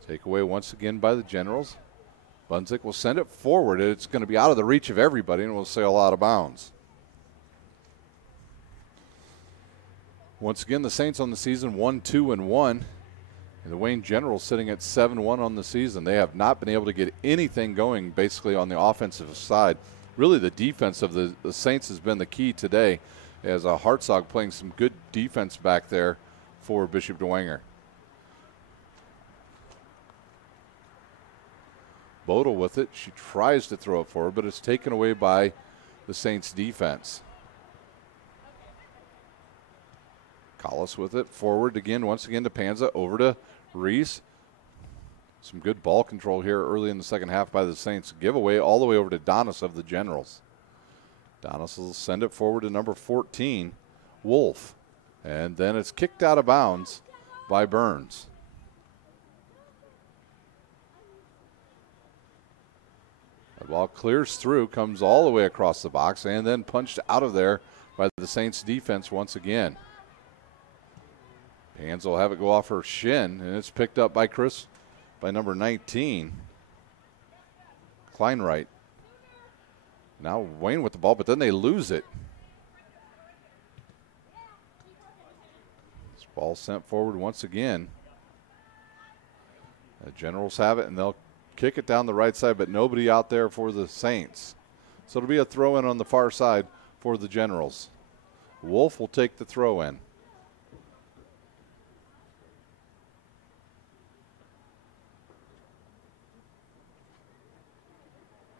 Takeaway once again by the Generals. Bunzik will send it forward. It's going to be out of the reach of everybody and will sail out of bounds. Once again, the Saints on the season 1-2-1. And the Wayne Generals sitting at 7-1 on the season. They have not been able to get anything going basically on the offensive side. Really the defense of the Saints has been the key today, as Hartzog playing some good defense back there for Bishop Dwenger. Bodel with it. She tries to throw it forward, but it's taken away by the Saints defense. Collis with it. Forward again, once again to Panza. Over to Reese. Some good ball control here early in the second half by the Saints. Giveaway all the way over to Donis of the Generals. Donis will send it forward to number 14, Wolf. And then it's kicked out of bounds by Burns. The ball clears through, comes all the way across the box, and then punched out of there by the Saints defense once again. Hands will have it go off her shin, and it's picked up by number 19, Kleinwright. Now Wayne with the ball, but then they lose it. This ball sent forward once again. The Generals have it, and they'll kick it down the right side, but nobody out there for the Saints. So it'll be a throw-in on the far side for the Generals. Wolf will take the throw-in.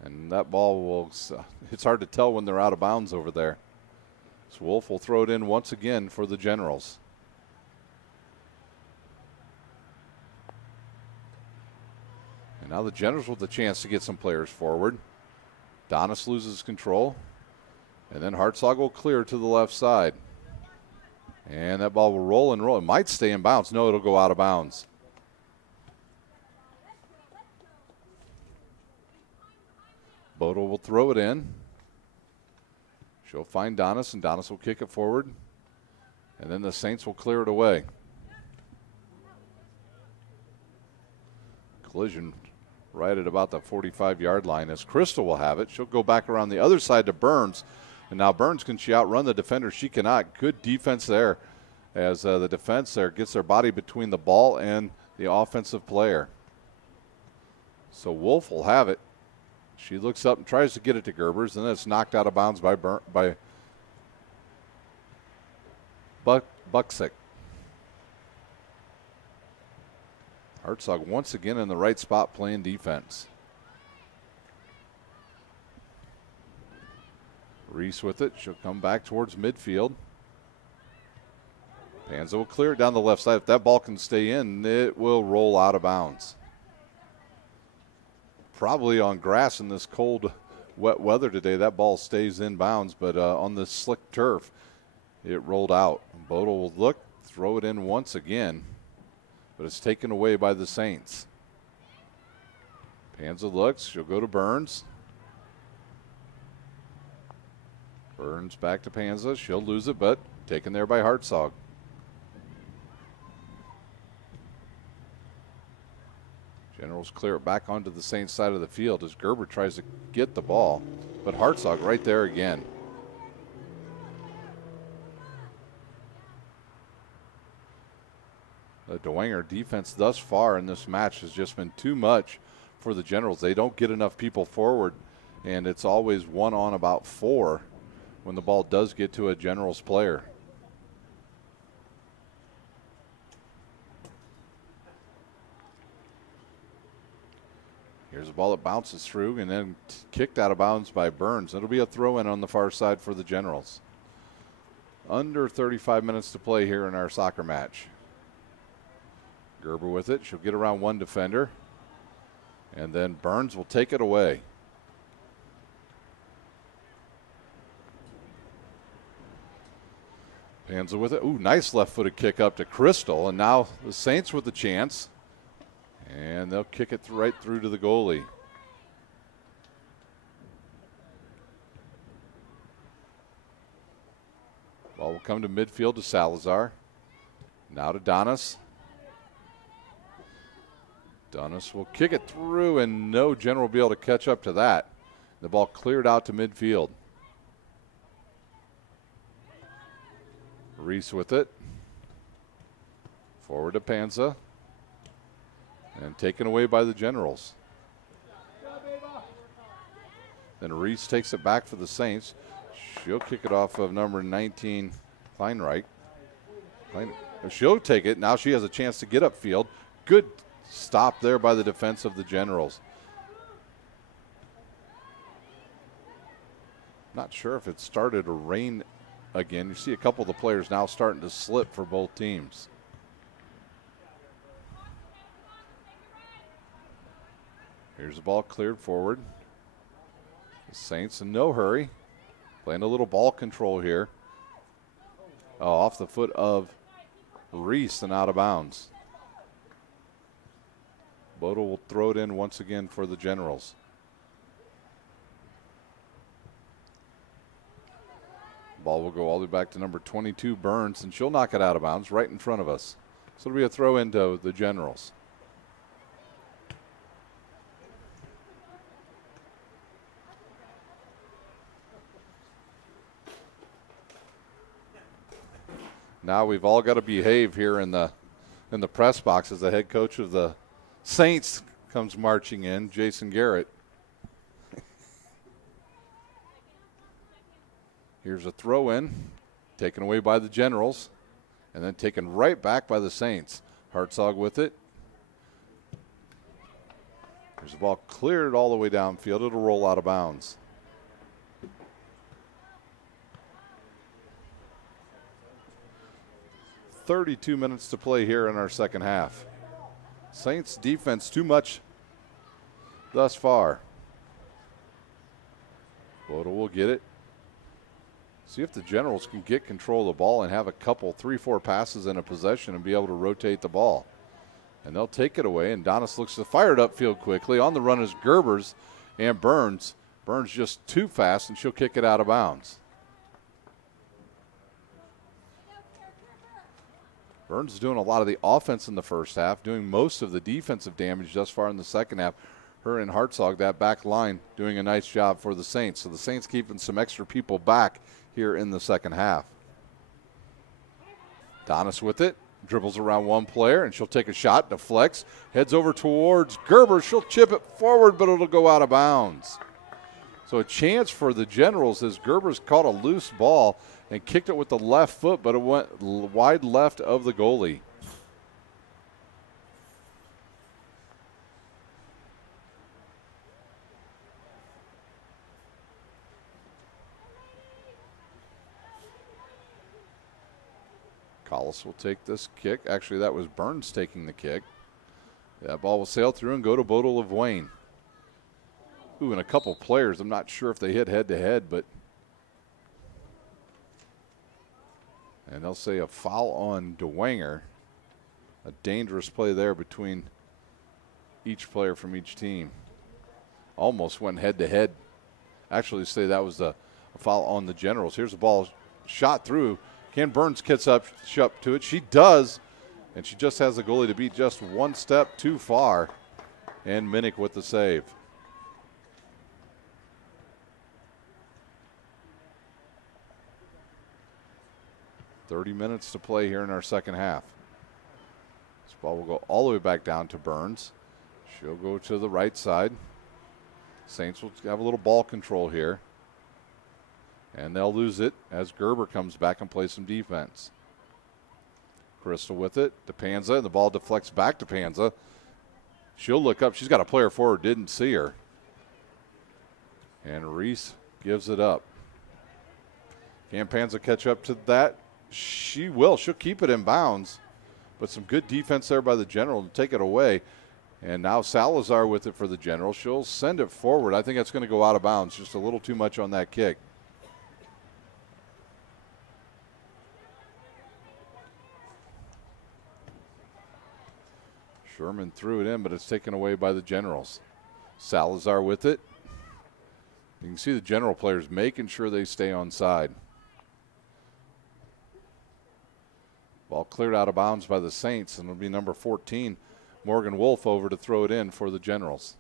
And that ball will, it's hard to tell when they're out of bounds over there. So Wolf will throw it in once again for the Generals. And now the Generals with the chance to get some players forward. Donis loses control. And then Hartzog will clear to the left side. And that ball will roll and roll. It might stay in bounds. No, it'll go out of bounds. Bodel will throw it in. She'll find Donis, and Donis will kick it forward. And then the Saints will clear it away. Collision right at about the 45-yard line as Crystal will have it. She'll go back around the other side to Burns. And now Burns, can she outrun the defender? She cannot. Good defense there as the defense there gets their body between the ball and the offensive player. So Wolf will have it. She looks up and tries to get it to Gerbers, and then it's knocked out of bounds by Buksick. Hartzog once again in the right spot playing defense. Reese with it. She'll come back towards midfield. Panza will clear it down the left side. If that ball can stay in, it will roll out of bounds. Probably on grass in this cold, wet weather today, that ball stays in bounds, but on this slick turf, it rolled out. Bodel will look, throw it in once again, but it's taken away by the Saints. Panza looks, she'll go to Burns. Burns back to Panza, she'll lose it, but taken there by Hartzog. Generals clear it back onto the Saints side of the field as Gerber tries to get the ball, but Hartzog right there again. The Dwenger defense thus far in this match has just been too much for the Generals. They don't get enough people forward and it's always 1 on about 4 when the ball does get to a Generals player. Here's a ball that bounces through and then kicked out of bounds by Burns. It'll be a throw-in on the far side for the Generals. Under 35 minutes to play here in our soccer match. Gerber with it. She'll get around one defender. And then Burns will take it away. Panza with it. Ooh, nice left-footed kick up to Crystal. And now the Saints with the chance. And they'll kick it right through to the goalie. Ball will come to midfield to Salazar. Now to Donis. Donis will kick it through, and no General will be able to catch up to that. The ball cleared out to midfield. Reese with it. Forward to Panza. And taken away by the Generals. Then Reese takes it back for the Saints. She'll kick it off of number 19, Kleinreich. She'll take it. Now she has a chance to get upfield. Good stop there by the defense of the Generals. Not sure if it started to rain again. You see a couple of the players now starting to slip for both teams. Here's the ball cleared forward. The Saints in no hurry. Playing a little ball control here. Oh, off the foot of Reese and out of bounds. Bodo will throw it in once again for the Generals. Ball will go all the way back to number 22, Burns, and she'll knock it out of bounds right in front of us. So it'll be a throw into the Generals. Now we've all got to behave here in the press box as the head coach of the Saints comes marching in, Jason Garrett. Here's a throw in, taken away by the Generals, and then taken right back by the Saints. Hartzog with it. There's the ball cleared all the way downfield. It'll roll out of bounds. .32 minutes to play here in our second half. Saints defense too much thus far. Bodo will get it. See if the Generals can get control of the ball and have a couple, 3-4 passes in a possession and be able to rotate the ball. And they'll take it away, and Donis looks to fire it upfield quickly. On the run is Gerbers and Burns. Burns just too fast, and she'll kick it out of bounds. Burns is doing a lot of the offense in the first half, doing most of the defensive damage thus far in the second half. Her and Hartzog, that back line, doing a nice job for the Saints. So the Saints keeping some extra people back here in the second half. Donis with it, dribbles around one player, and she'll take a shot, deflects, heads over towards Gerber. She'll chip it forward, but it'll go out of bounds. So a chance for the Generals as Gerber's caught a loose ball and kicked it with the left foot, but it went wide left of the goalie. Collis will take this kick. Actually, that was Burns taking the kick. That ball will sail through and go to Bodil of Wayne. Ooh, and a couple players. I'm not sure if they hit head-to-head, but and they'll say a foul on Dwenger. A dangerous play there between each player from each team. Almost went head-to-head. Actually say that was a foul on the Generals. Here's the ball shot through. Can Burns gets up to it? She does, and she just has the goalie to beat just one step too far. And Minnick with the save. .30 minutes to play here in our second half. This ball will go all the way back down to Burns. She'll go to the right side. Saints will have a little ball control here. And they'll lose it as Gerber comes back and plays some defense. Crystal with it to Panza, and the ball deflects back to Panza. She'll look up. She's got a player forward, didn't see her. And Reese gives it up. Can Panza catch up to that? She will. She'll keep it in bounds. But some good defense there by the General to take it away. And now Salazar with it for the General. She'll send it forward. I think that's going to go out of bounds. Just a little too much on that kick. Sherman threw it in, but it's taken away by the Generals. Salazar with it. You can see the General players making sure they stay on side. Ball cleared out of bounds by the Saints, and it'll be number 14, Morgan Wolf, over to throw it in for the Generals.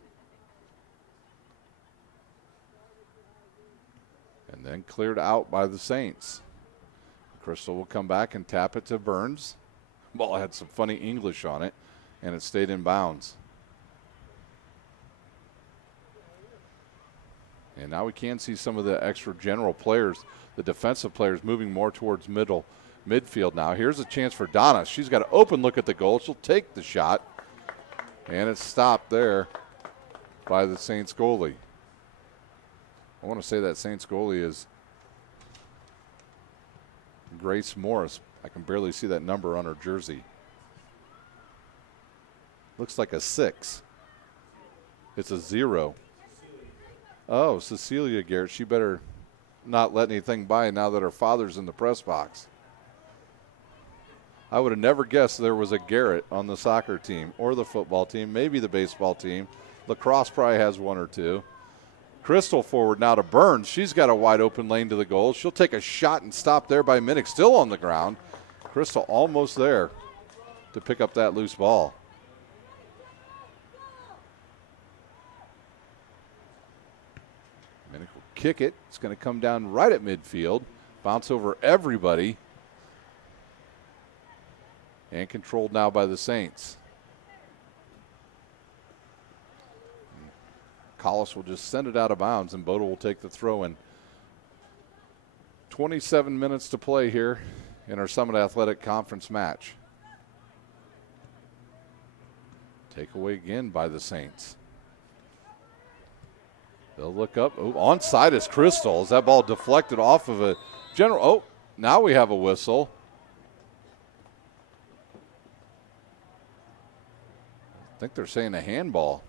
And then cleared out by the Saints. Crystal will come back and tap it to Burns. Ball had some funny English on it, and it stayed in bounds. And now we can see some of the extra General players, the defensive players, moving more towards midfield now. Here's a chance for Donna. She's got an open look at the goal. She'll take the shot. And it's stopped there by the Saints goalie. I want to say that Saints goalie is Grace Morris. I can barely see that number on her jersey. Looks like a 6. It's a 0. Oh, Cecilia Garrett. She better not let anything by now that her father's in the press box. I would have never guessed there was a Garrett on the soccer team or the football team, maybe the baseball team. Lacrosse probably has one or two. Crystal forward now to Burns. She's got a wide open lane to the goal. She'll take a shot and stop there by Minnick, still on the ground. Crystal almost there to pick up that loose ball. Minnick will kick it. It's going to come down right at midfield, bounce over everybody, and controlled now by the Saints. Collis will just send it out of bounds, and Boda will take the throw in. 27 minutes to play here in our Summit Athletic Conference match. Takeaway again by the Saints. They'll look up. Oh, onside is Crystal. As that ball deflected off of a General. Oh, now we have a whistle. I think they're saying a handball.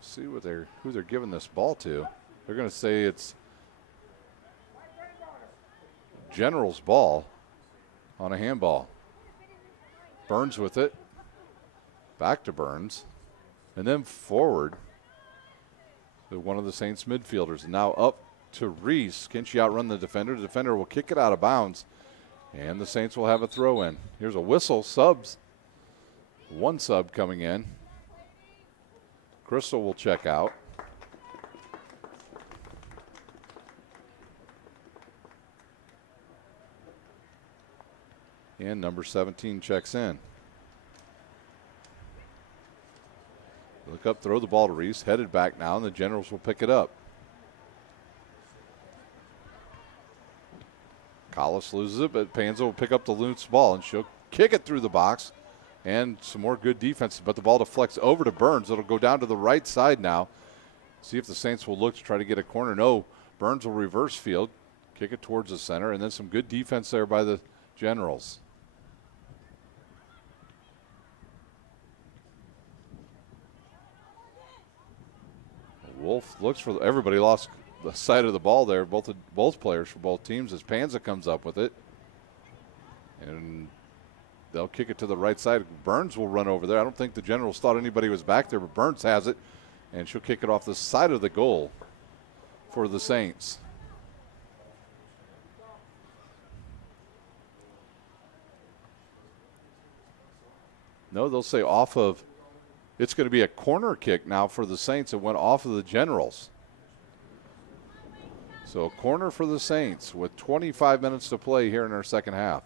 See what who they're giving this ball to. They're going to say it's General's ball on a handball. Burns with it. Back to Burns. And then forward to one of the Saints midfielders. Now up to Reese. Can she outrun the defender? The defender will kick it out of bounds. And the Saints will have a throw in. Here's a whistle. Subs. One sub coming in. Crystal will check out. And number 17 checks in. Look up, throw the ball to Reese. Headed back now, and the Generals will pick it up. Collis loses it, but Panza will pick up the loose ball, and she'll kick it through the box. And some more good defense, but the ball deflects over to Burns. It'll go down to the right side now. See if the Saints will look to try to get a corner. No, Burns will reverse field, kick it towards the center, and then some good defense there by the Generals. Wolf looks for everybody lost the sight of the ball there. Both players for both teams as Panza comes up with it, and they'll kick it to the right side. Burns will run over there. I don't think the Generals thought anybody was back there, but Burns has it, and she'll kick it off the side of the goal for the Saints. No, they'll say off of. It's going to be a corner kick now for the Saints. It went off of the Generals. So a corner for the Saints with 25 minutes to play here in our second half.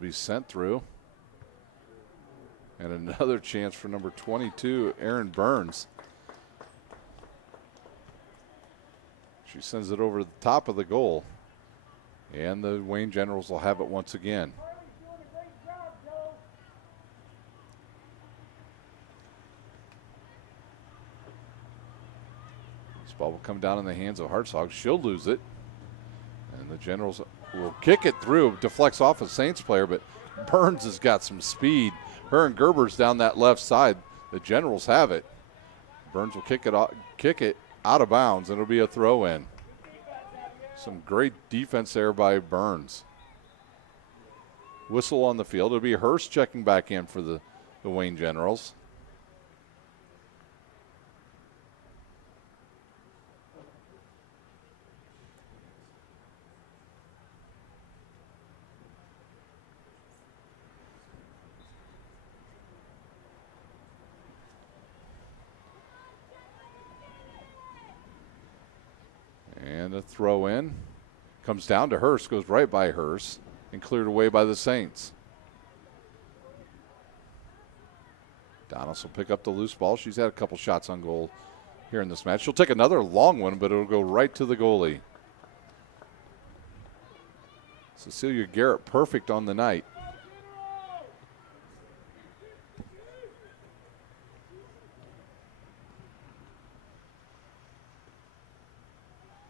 be sent through. And another chance for number 22, Aaron Burns. She sends it over the top of the goal. And the Wayne Generals will have it once again. This ball will come down in the hands of Hartzog. She'll lose it. And the Generals will kick it through. Deflects off a Saints player, but Burns has got some speed. Her and Gerber's down that left side. The Generals have it. Burns will kick it out of bounds, and it'll be a throw in. Some great defense there by Burns. Whistle on the field. It'll be Hurst checking back in for the Wayne Generals. And a throw in. Comes down to Hurst, goes right by Hurst, and cleared away by the Saints. Donis will pick up the loose ball. She's had a couple shots on goal here in this match. She'll take another long one, but it'll go right to the goalie. Cecilia Garrett perfect on the night.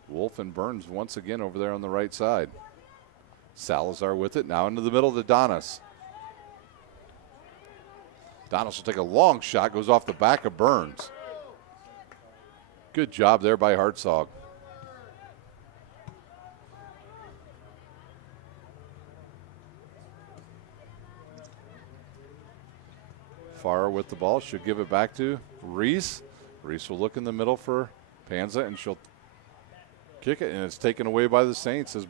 Wolf and Burns once again over there on the right side. Salazar with it, now into the middle to Donis. Donis will take a long shot, goes off the back of Burns. Good job there by Hartzog. Farr with the ball, she'll give it back to Reese. Reese will look in the middle for Panza, and she'll kick it, and it's taken away by the Saints as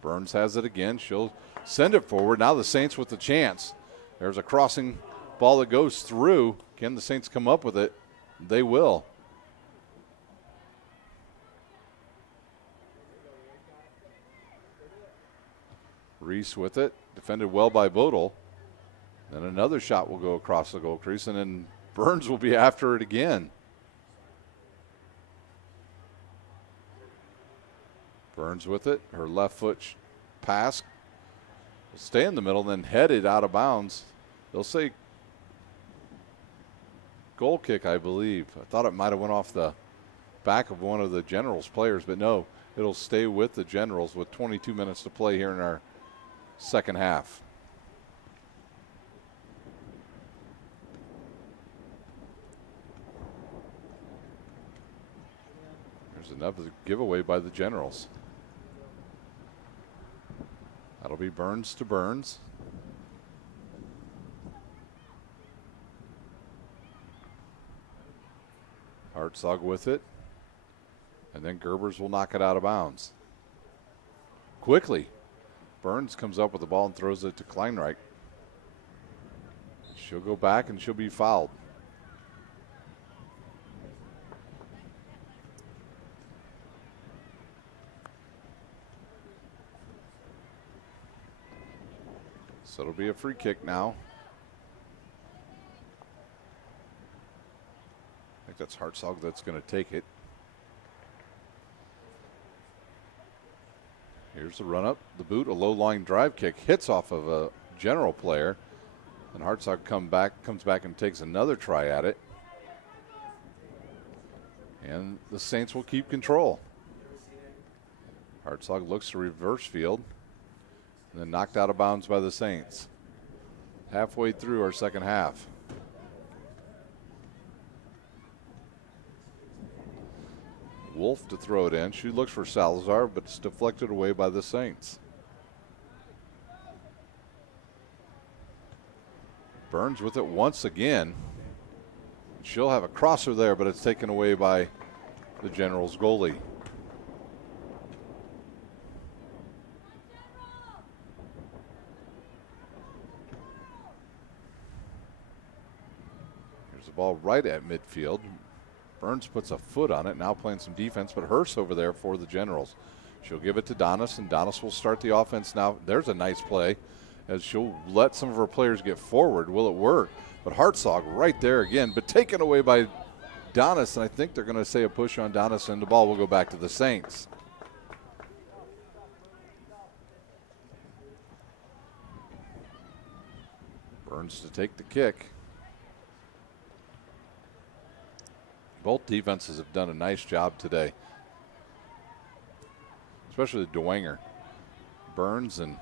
Burns has it again. She'll send it forward. Now the Saints with the chance. There's a crossing ball that goes through. Can the Saints come up with it? They will. Reese with it. Defended well by Bodel. Then another shot will go across the goal crease, and then Burns will be after it again. Burns with it. Her left foot pass will stay in the middle, then headed out of bounds. They'll say goal kick, I believe. I thought it might have went off the back of one of the Generals players, but no, it'll stay with the Generals with 22 minutes to play here in our second half. There's another giveaway by the Generals. That'll be Burns to Burns. Hartzog with it. And then Gerbers will knock it out of bounds. Quickly, Burns comes up with the ball and throws it to Kleinreich. She'll go back and she'll be fouled. So it'll be a free kick now. I think that's Hartzog that's going to take it. Here's the run up, the boot, a low line drive kick, hits off of a General player. And Hartzog comes back and takes another try at it. And the Saints will keep control. Hartzog looks to reverse field. And then knocked out of bounds by the Saints. Halfway through our second half. Wolf to throw it in. She looks for Salazar, but it's deflected away by the Saints. Burns with it once again. She'll have a crosser there, but it's taken away by the Generals goalie. Ball right at midfield. Burns puts a foot on it, now playing some defense, but Hurst over there for the Generals. She'll give it to Donis, and Donis will start the offense now. There's a nice play as she'll let some of her players get forward. Will it work? But Hartzog right there again, but taken away by Donis, and I think they're going to say a push on Donis, and the ball will go back to the Saints. Burns to take the kick. Both defenses have done a nice job today, especially the Dwenger. Burns and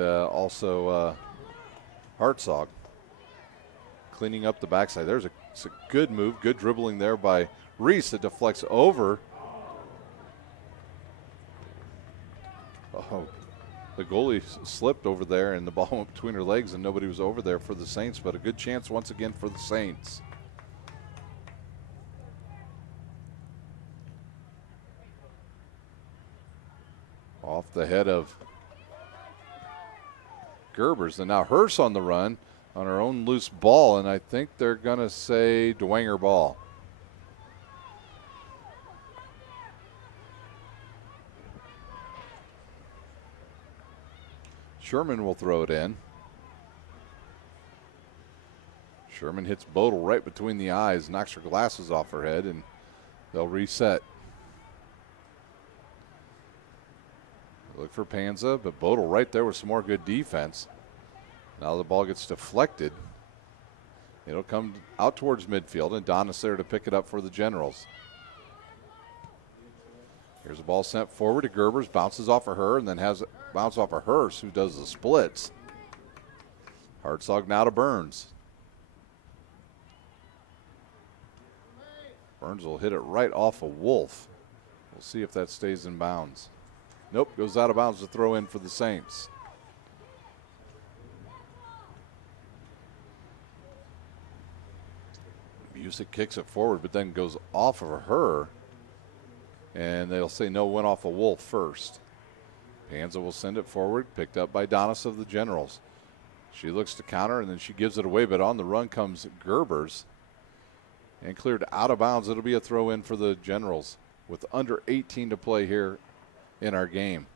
also Hartzog cleaning up the backside. It's a good move, good dribbling there by Reese. It deflects over. Oh, the goalie slipped over there and the ball went between her legs and nobody was over there for the Saints, but a good chance once again for the Saints. Off the head of Gerbers, and now Hurst on the run on her own loose ball, and I think they're going to say Dwenger ball. Sherman will throw it in. Sherman hits Bodel right between the eyes, knocks her glasses off her head, and they'll reset. Look for Panza, but Bodel right there with some more good defense. Now the ball gets deflected. It'll come out towards midfield, and Donis there to pick it up for the Generals. Here's a ball sent forward to Gerbers, bounces off of her, and then has it bounce off of Hurst, who does the splits. Hartzog now to Burns. Burns will hit it right off of Wolf. We'll see if that stays in bounds. Nope, goes out of bounds to throw in for the Saints. Music kicks it forward, but then goes off of her. And they'll say no, went off of Wolf first. Panza will send it forward, picked up by Donis of the Generals. She looks to counter, and then she gives it away, but on the run comes Gerbers. And cleared out of bounds. It'll be a throw in for the Generals with under 18 to play here in our game.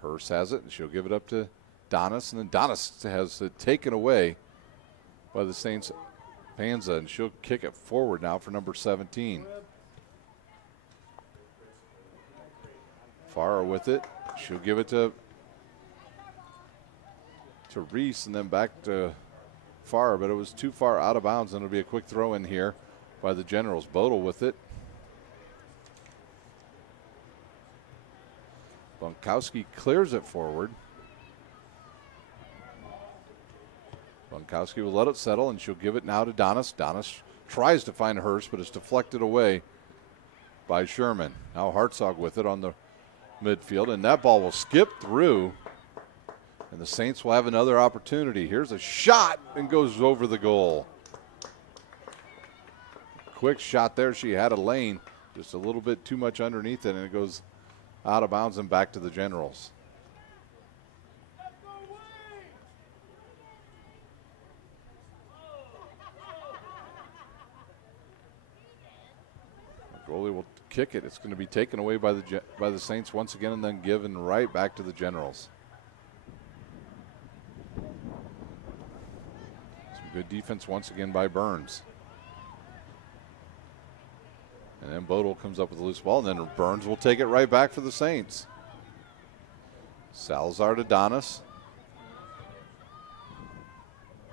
Hurst has it, and she'll give it up to Donis, and then Donis has it taken away by the Saints' Panza, and she'll kick it forward now for number 17. Farah with it. She'll give it to Reese, and then back to Farah, but it was too far out of bounds, and it'll be a quick throw in here by the Generals. Bodel with it. Bunkowski clears it forward. Bunkowski will let it settle, and she'll give it now to Donis. Donis tries to find Hurst, but it's deflected away by Sherman. Now Hartzog with it on the midfield, and that ball will skip through, and the Saints will have another opportunity. Here's a shot, and goes over the goal. Quick shot there. She had a lane, just a little bit too much underneath it, and it goes out of bounds and back to the Generals. The goalie will kick it. It's going to be taken away by the Saints once again, and then given right back to the Generals. Some good defense once again by Burns. And then Bodel comes up with a loose ball, and then Burns will take it right back for the Saints. Salazar to Donis.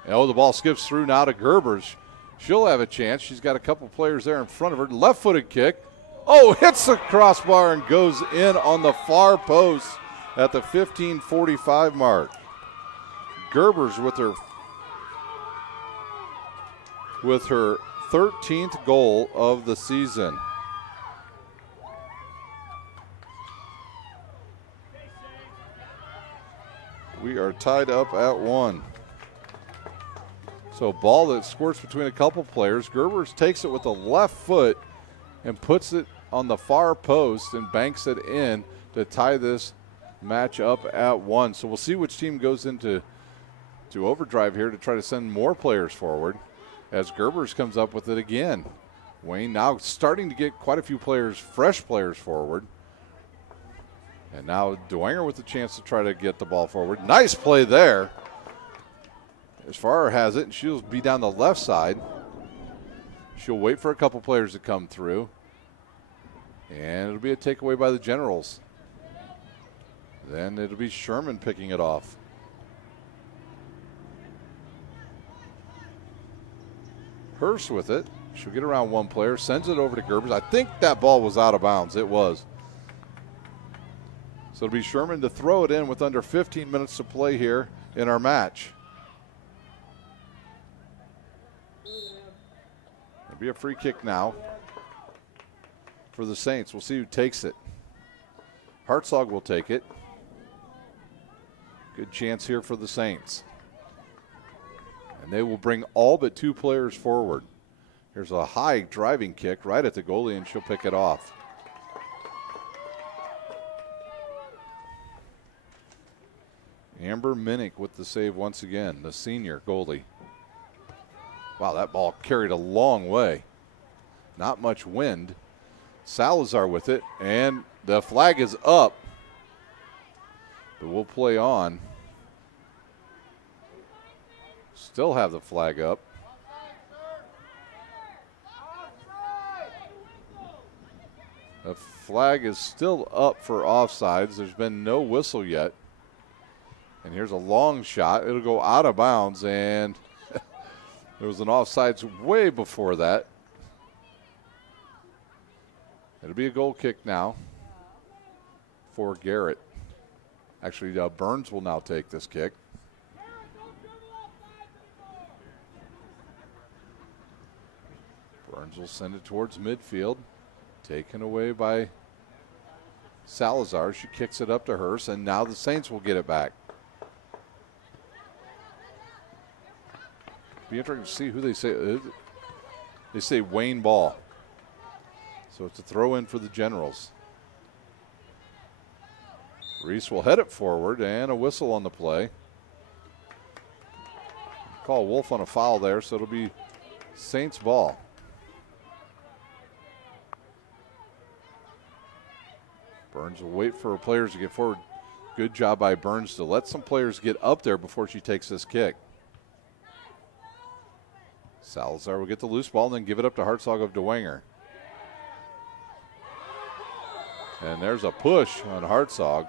Oh, the ball skips through now to Gerbers. She'll have a chance. She's got a couple players there in front of her. Left-footed kick. Oh, hits the crossbar and goes in on the far post at the 15:45 mark. Gerbers with her 13th goal of the season. We are tied up at 1. So ball that squirts between a couple players. Gerbers takes it with the left foot and puts it on the far post and banks it in to tie this match up at 1. So we'll see which team goes into overdrive here to try to send more players forward as Gerbers comes up with it again. Wayne now starting to get quite a few players, fresh players forward. And now Dwenger with the chance to try to get the ball forward. Nice play there. As Farrar has it, and she'll be down the left side. She'll wait for a couple players to come through. And it'll be a takeaway by the Generals. Then it'll be Sherman picking it off. Hurst with it. She'll get around one player, sends it over to Gerbers. I think that ball was out of bounds. It was. So it'll be Sherman to throw it in with under 15 minutes to play here in our match. It'll be a free kick now for the Saints. We'll see who takes it. Hartzog will take it. Good chance here for the Saints. And they will bring all but 2 players forward. Here's a high driving kick right at the goalie, and she'll pick it off. Amber Minnick with the save once again, the senior goalie. Wow, that ball carried a long way. Not much wind. Salazar with it, and the flag is up. But we'll play on. Still have the flag up. The flag is still up for offsides. There's been no whistle yet. And here's a long shot. It'll go out of bounds, and there was an offsides way before that. It'll be a goal kick now for Garrett. Actually, Burns will now take this kick. Burns will send it towards midfield. Taken away by Salazar. She kicks it up to Hurst, and now the Saints will get it back. Be interesting to see who they say. They say Wayne Ball. So it's a throw in for the Generals. Reese will head it forward, and a whistle on the play. Call Wolf on a foul there, so it'll be Saints ball. Burns will wait for her players to get forward. Good job by Burns to let some players get up there before she takes this kick. Salazar will get the loose ball and then give it up to Hartzog of Dwenger. And there's a push on Hartzog.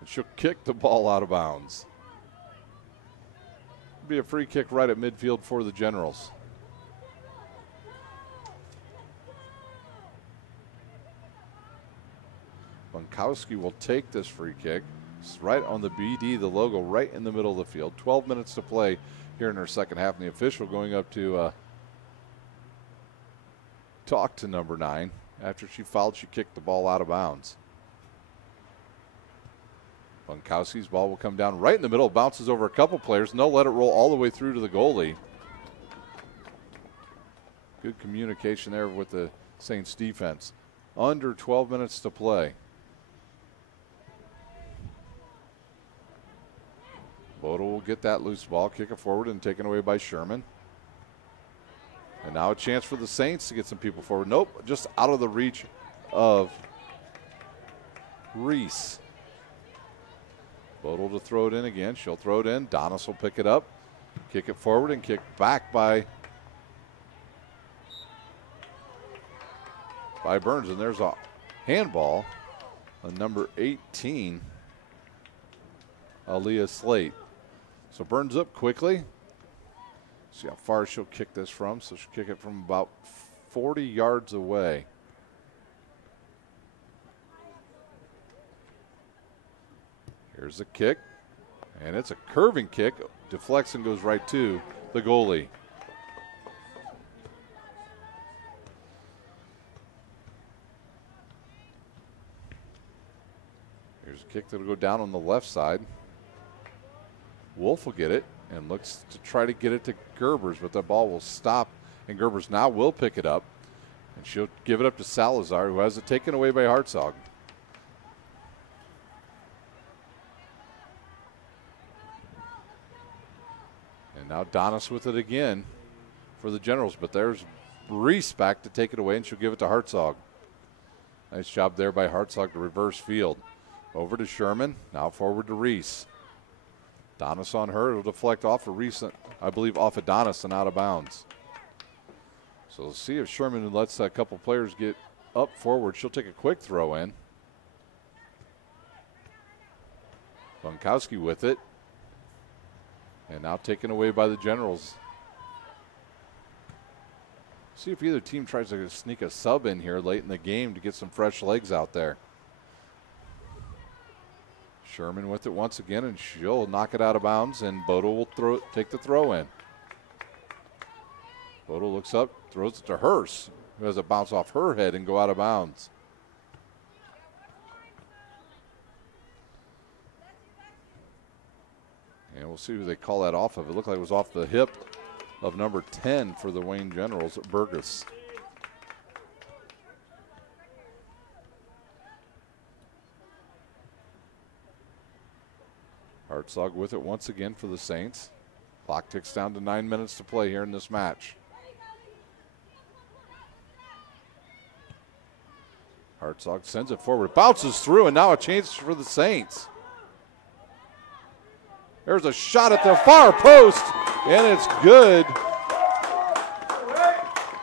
And she'll kick the ball out of bounds. It'll be a free kick right at midfield for the Generals. Bonkowski will take this free kick. It's right on the BD, the logo, right in the middle of the field. 12 minutes to play here in our second half. And the official going up to talk to number 9. After she fouled, she kicked the ball out of bounds. Bonkowski's ball will come down right in the middle, bounces over a couple players, and they'll let it roll all the way through to the goalie. Good communication there with the Saints defense. Under 12 minutes to play. Bodel will get that loose ball, kick it forward, and taken away by Sherman. And now a chance for the Saints to get some people forward. Nope, just out of the reach of Reese. Bodel to throw it in again. She'll throw it in. Donis will pick it up, kick it forward, and kick back by Burns. And there's a handball on number 18, Aaliyah Slate. So Burns up quickly. See how far she'll kick this from. So she'll kick it from about 40 yards away. Here's the kick. And it's a curving kick. Deflects and goes right to the goalie. Here's a kick that'll go down on the left side. Wolf will get it and looks to try to get it to Gerbers, but the ball will stop, and Gerbers now will pick it up, and she'll give it up to Salazar, who has it taken away by Hartzog. And now Donis with it again for the Generals, but there's Reese back to take it away, and she'll give it to Hartzog. Nice job there by Hartzog to reverse field. Over to Sherman, now forward to Reese. Donis on her, it'll deflect off of Reese, I believe off of Donis and out of bounds. So we'll see if Sherman lets a couple players get up forward. She'll take a quick throw in. Bunkowski with it. And now taken away by the Generals. See if either team tries to sneak a sub in here late in the game to get some fresh legs out there. Sherman with it once again, and she'll knock it out of bounds, and Bodel will take the throw in. Bodel looks up, throws it to Hurst, who has it bounce off her head and go out of bounds. And we'll see who they call that off of. It looked like it was off the hip of number 10 for the Wayne Generals, Burgess. Hartzog with it once again for the Saints. Clock ticks down to 9 minutes to play here in this match. Hartzog sends it forward, bounces through, and now a chance for the Saints. There's a shot at the far post, and it's good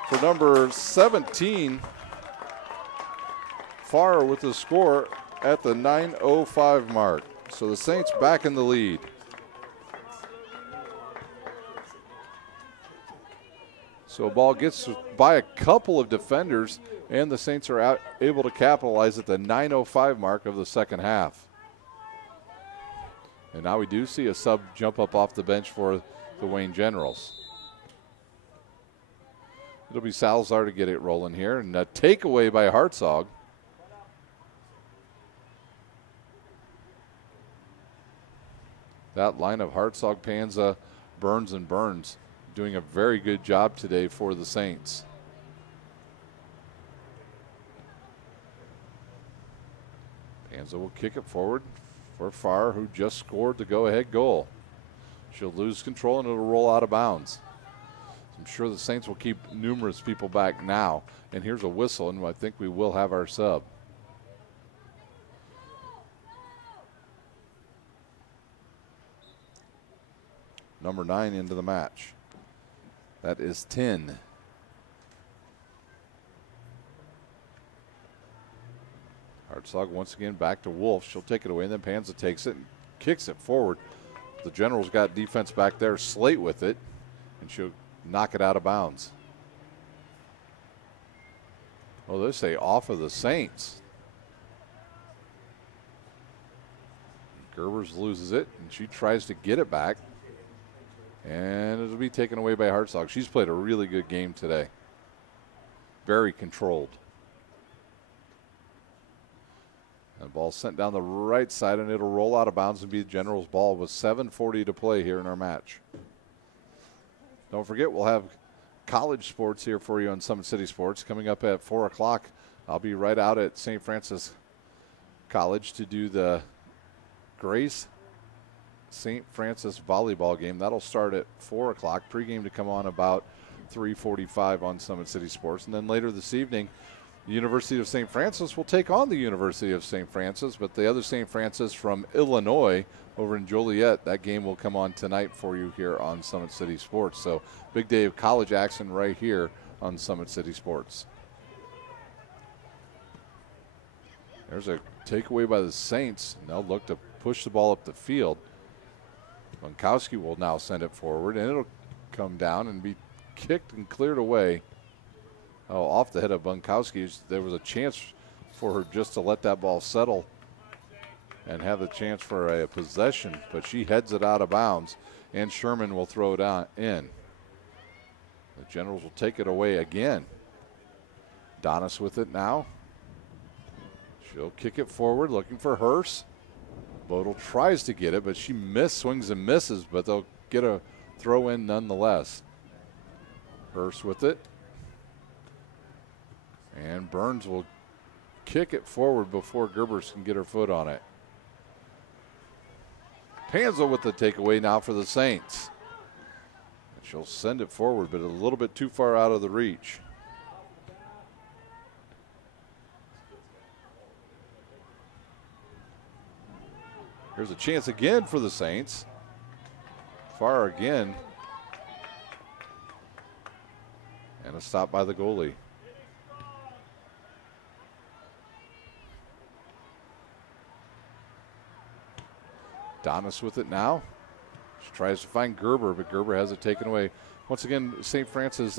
for number 17. Farr with the score at the 9:05 mark. So the Saints back in the lead. So a ball gets by a couple of defenders, and the Saints are able to capitalize at the 9:05 mark of the second half. And now we do see a sub jump up off the bench for the Wayne Generals. It'll be Salazar to get it rolling here, and a takeaway by Hartzog. That line of Hartzog, Panza, Burns, and Burns doing a very good job today for the Saints. Panza will kick it forward for Farr, who just scored the go-ahead goal. She'll lose control and it'll roll out of bounds. I'm sure the Saints will keep numerous people back now. And here's a whistle, and I think we will have our sub. Number 9 into the match. That is 10. Hartzog once again back to Wolf. She'll take it away, and then Panza takes it and kicks it forward. The Generals got defense back there. Slate with it, and she'll knock it out of bounds. Oh, they say off of the Saints. Gerbers loses it, and she tries to get it back. And it'll be taken away by Hartzog. She's played a really good game today. Very controlled. And the ball sent down the right side, and it'll roll out of bounds and be the Generals' ball with 7:40 to play here in our match. Don't forget, we'll have college sports here for you on Summit City Sports coming up at 4 o'clock. I'll be right out at St. Francis College to do the Grace St. Francis volleyball game. That'll start at 4 o'clock. Pregame to come on about 3:45 on Summit City Sports. And then later this evening, the University of St. Francis will take on the University of St. Francis, but the other St. Francis from Illinois over in Joliet, that game will come on tonight for you here on Summit City Sports. So big day of college action right here on Summit City Sports. There's a takeaway by the Saints. And they'll look to push the ball up the field. Bunkowski will now send it forward, and it'll come down and be kicked and cleared away. Oh, off the head of Bunkowski. There was a chance for her just to let that ball settle and have the chance for a possession, but she heads it out of bounds, and Sherman will throw it in. The Generals will take it away again. Donis with it now. She'll kick it forward, looking for Hurst. Bodel tries to get it, but she swings and misses, but they'll get a throw in nonetheless. Hurst with it. And Burns will kick it forward before Gerbers can get her foot on it. Panza with the takeaway now for the Saints. And she'll send it forward, but a little bit too far out of the reach. Here's a chance again for the Saints. Far again. And a stop by the goalie. Donis with it now. She tries to find Gerber, but Gerber has it taken away. Once again, St. Francis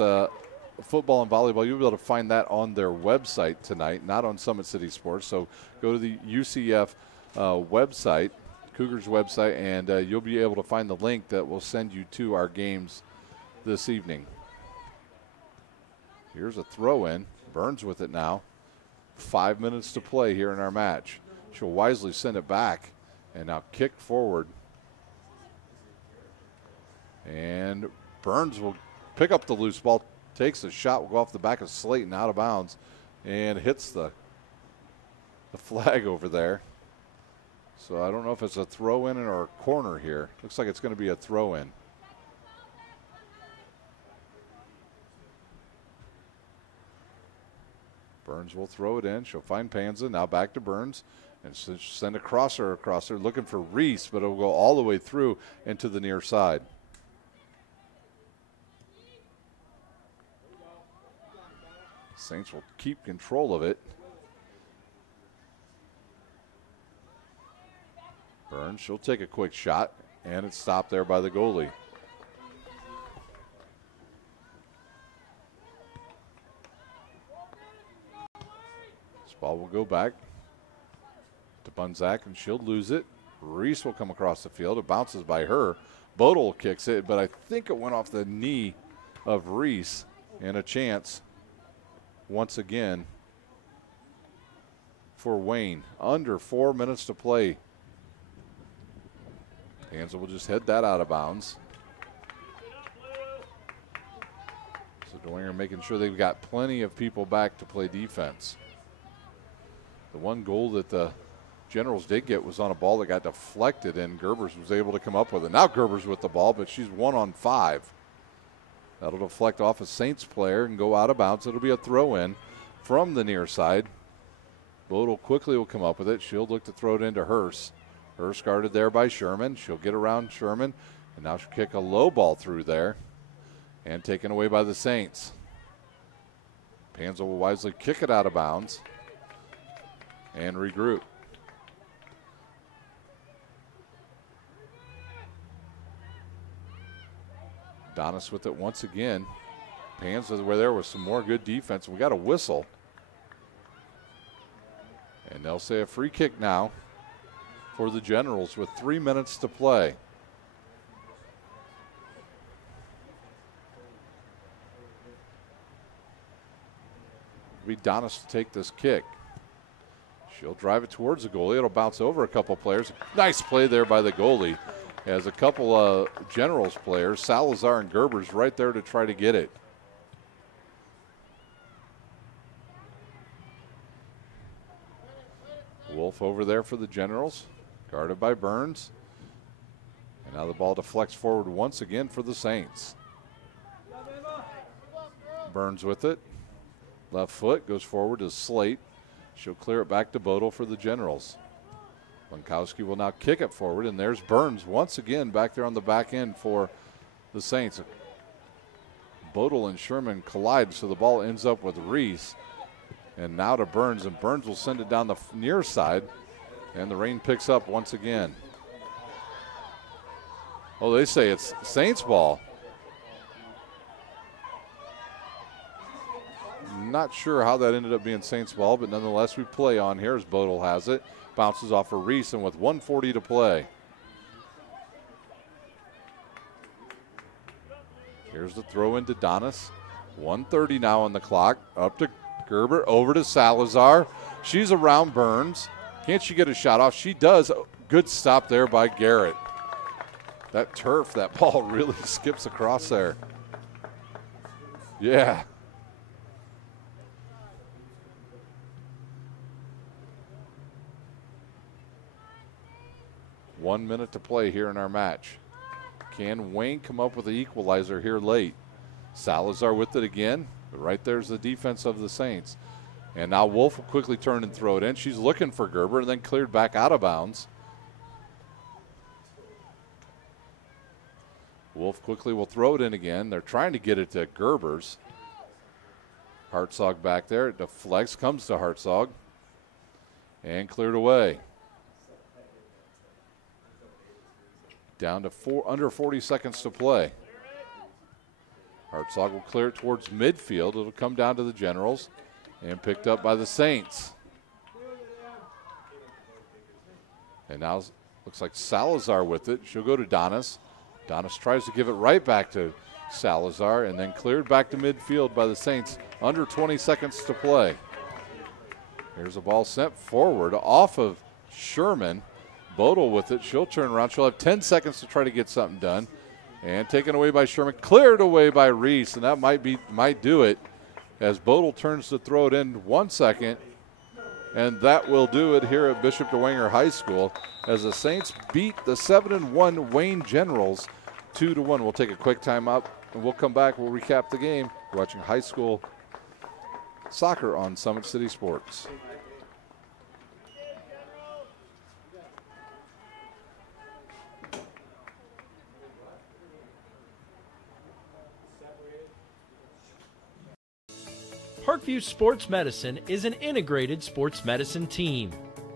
football and volleyball, you'll be able to find that on their website tonight, not on Summit City Sports. So go to the UCF website, Cougars website, and you'll be able to find the link that will send you to our games this evening. Here's a throw in. Burns with it now. 5 minutes to play here in our match. She'll wisely send it back and now kick forward. And Burns will pick up the loose ball, takes a shot, will go off the back of Slayton out of bounds and hits the flag over there. So I don't know if it's a throw in or a corner here. Looks like it's going to be a throw in. Burns will throw it in. She'll find Panza. Now back to Burns. And send a crosser across there, looking for Reese, but it'll go all the way through into the near side. Saints will keep control of it. Burns, she'll take a quick shot, and it's stopped there by the goalie. This ball will go back to Bunzak, and she'll lose it. Reese will come across the field. It bounces by her. Bodel kicks it, but I think it went off the knee of Reese, and a chance once again for Wayne. Under 4 minutes to play. Panza will just head that out of bounds. So Dwenger making sure they've got plenty of people back to play defense. The one goal that the Generals did get was on a ball that got deflected, and Gerbers was able to come up with it. Now Gerbers with the ball, but she's 1 on 5. That'll deflect off a Saints player and go out of bounds. It'll be a throw-in from the near side. Bodel quickly will come up with it. She'll look to throw it into Hurst. Hurst guarded there by Sherman. She'll get around Sherman, and now she'll kick a low ball through there and taken away by the Saints. Panza will wisely kick it out of bounds and regroup. Donis with it once again. Panza where there was some more good defense. We got a whistle. And they'll say a free kick now for the Generals with 3 minutes to play. It'll be Donis to take this kick. She'll drive it towards the goalie. It'll bounce over a couple players. Nice play there by the goalie. Has a couple of Generals players, Salazar and Gerbers, right there to try to get it. Wolf over there for the Generals, guarded by Burns. And now the ball deflects forward once again for the Saints. Burns with it. Left foot goes forward to Slate. She'll clear it back to Bodel for the Generals. Lankowski will now kick it forward, and there's Burns once again back there on the back end for the Saints. Bodel and Sherman collide, so the ball ends up with Reese. And now to Burns, and Burns will send it down the near side, and the rain picks up once again. Oh, they say it's Saints ball. Not sure how that ended up being Saints ball, but nonetheless we play on here as Bodel has it. Bounces off of Reese, and with 1:40 to play. Here's the throw into Donis. 1:30 now on the clock. Up to Gerber, over to Salazar. She's around Burns. Can't she get a shot off? She does. Good stop there by Garrett. That turf, that ball really skips across there. Yeah. One minute to play here in our match. Can Wayne come up with the equalizer here late? Salazar with it again. But right there's the defense of the Saints. And now Wolf will quickly turn and throw it in. She's looking for Gerber and then cleared back out of bounds. Wolf quickly will throw it in again. They're trying to get it to Gerbers. Hartzog back there. It deflects, comes to Hartzog, and cleared away. Down to under 40 seconds to play. Hartzog will clear it towards midfield. It'll come down to the Generals and picked up by the Saints. And now looks like Salazar with it. She'll go to Donis. Donis tries to give it right back to Salazar and then cleared back to midfield by the Saints. Under 20 seconds to play. Here's a ball sent forward off of Sherman. Bodel with it. She'll turn around. She'll have 10 seconds to try to get something done. And taken away by Sherman. Cleared away by Reese. And that might do it as Bodel turns to throw it in 1 second. And that will do it here at Bishop Dwenger High School as the Saints beat the 7-1 Wayne Generals 2-1. We'll take a quick timeout and we'll come back. We'll recap the game. We're watching high school soccer on Summit City Sports. Parkview Sports Medicine is an integrated sports medicine team.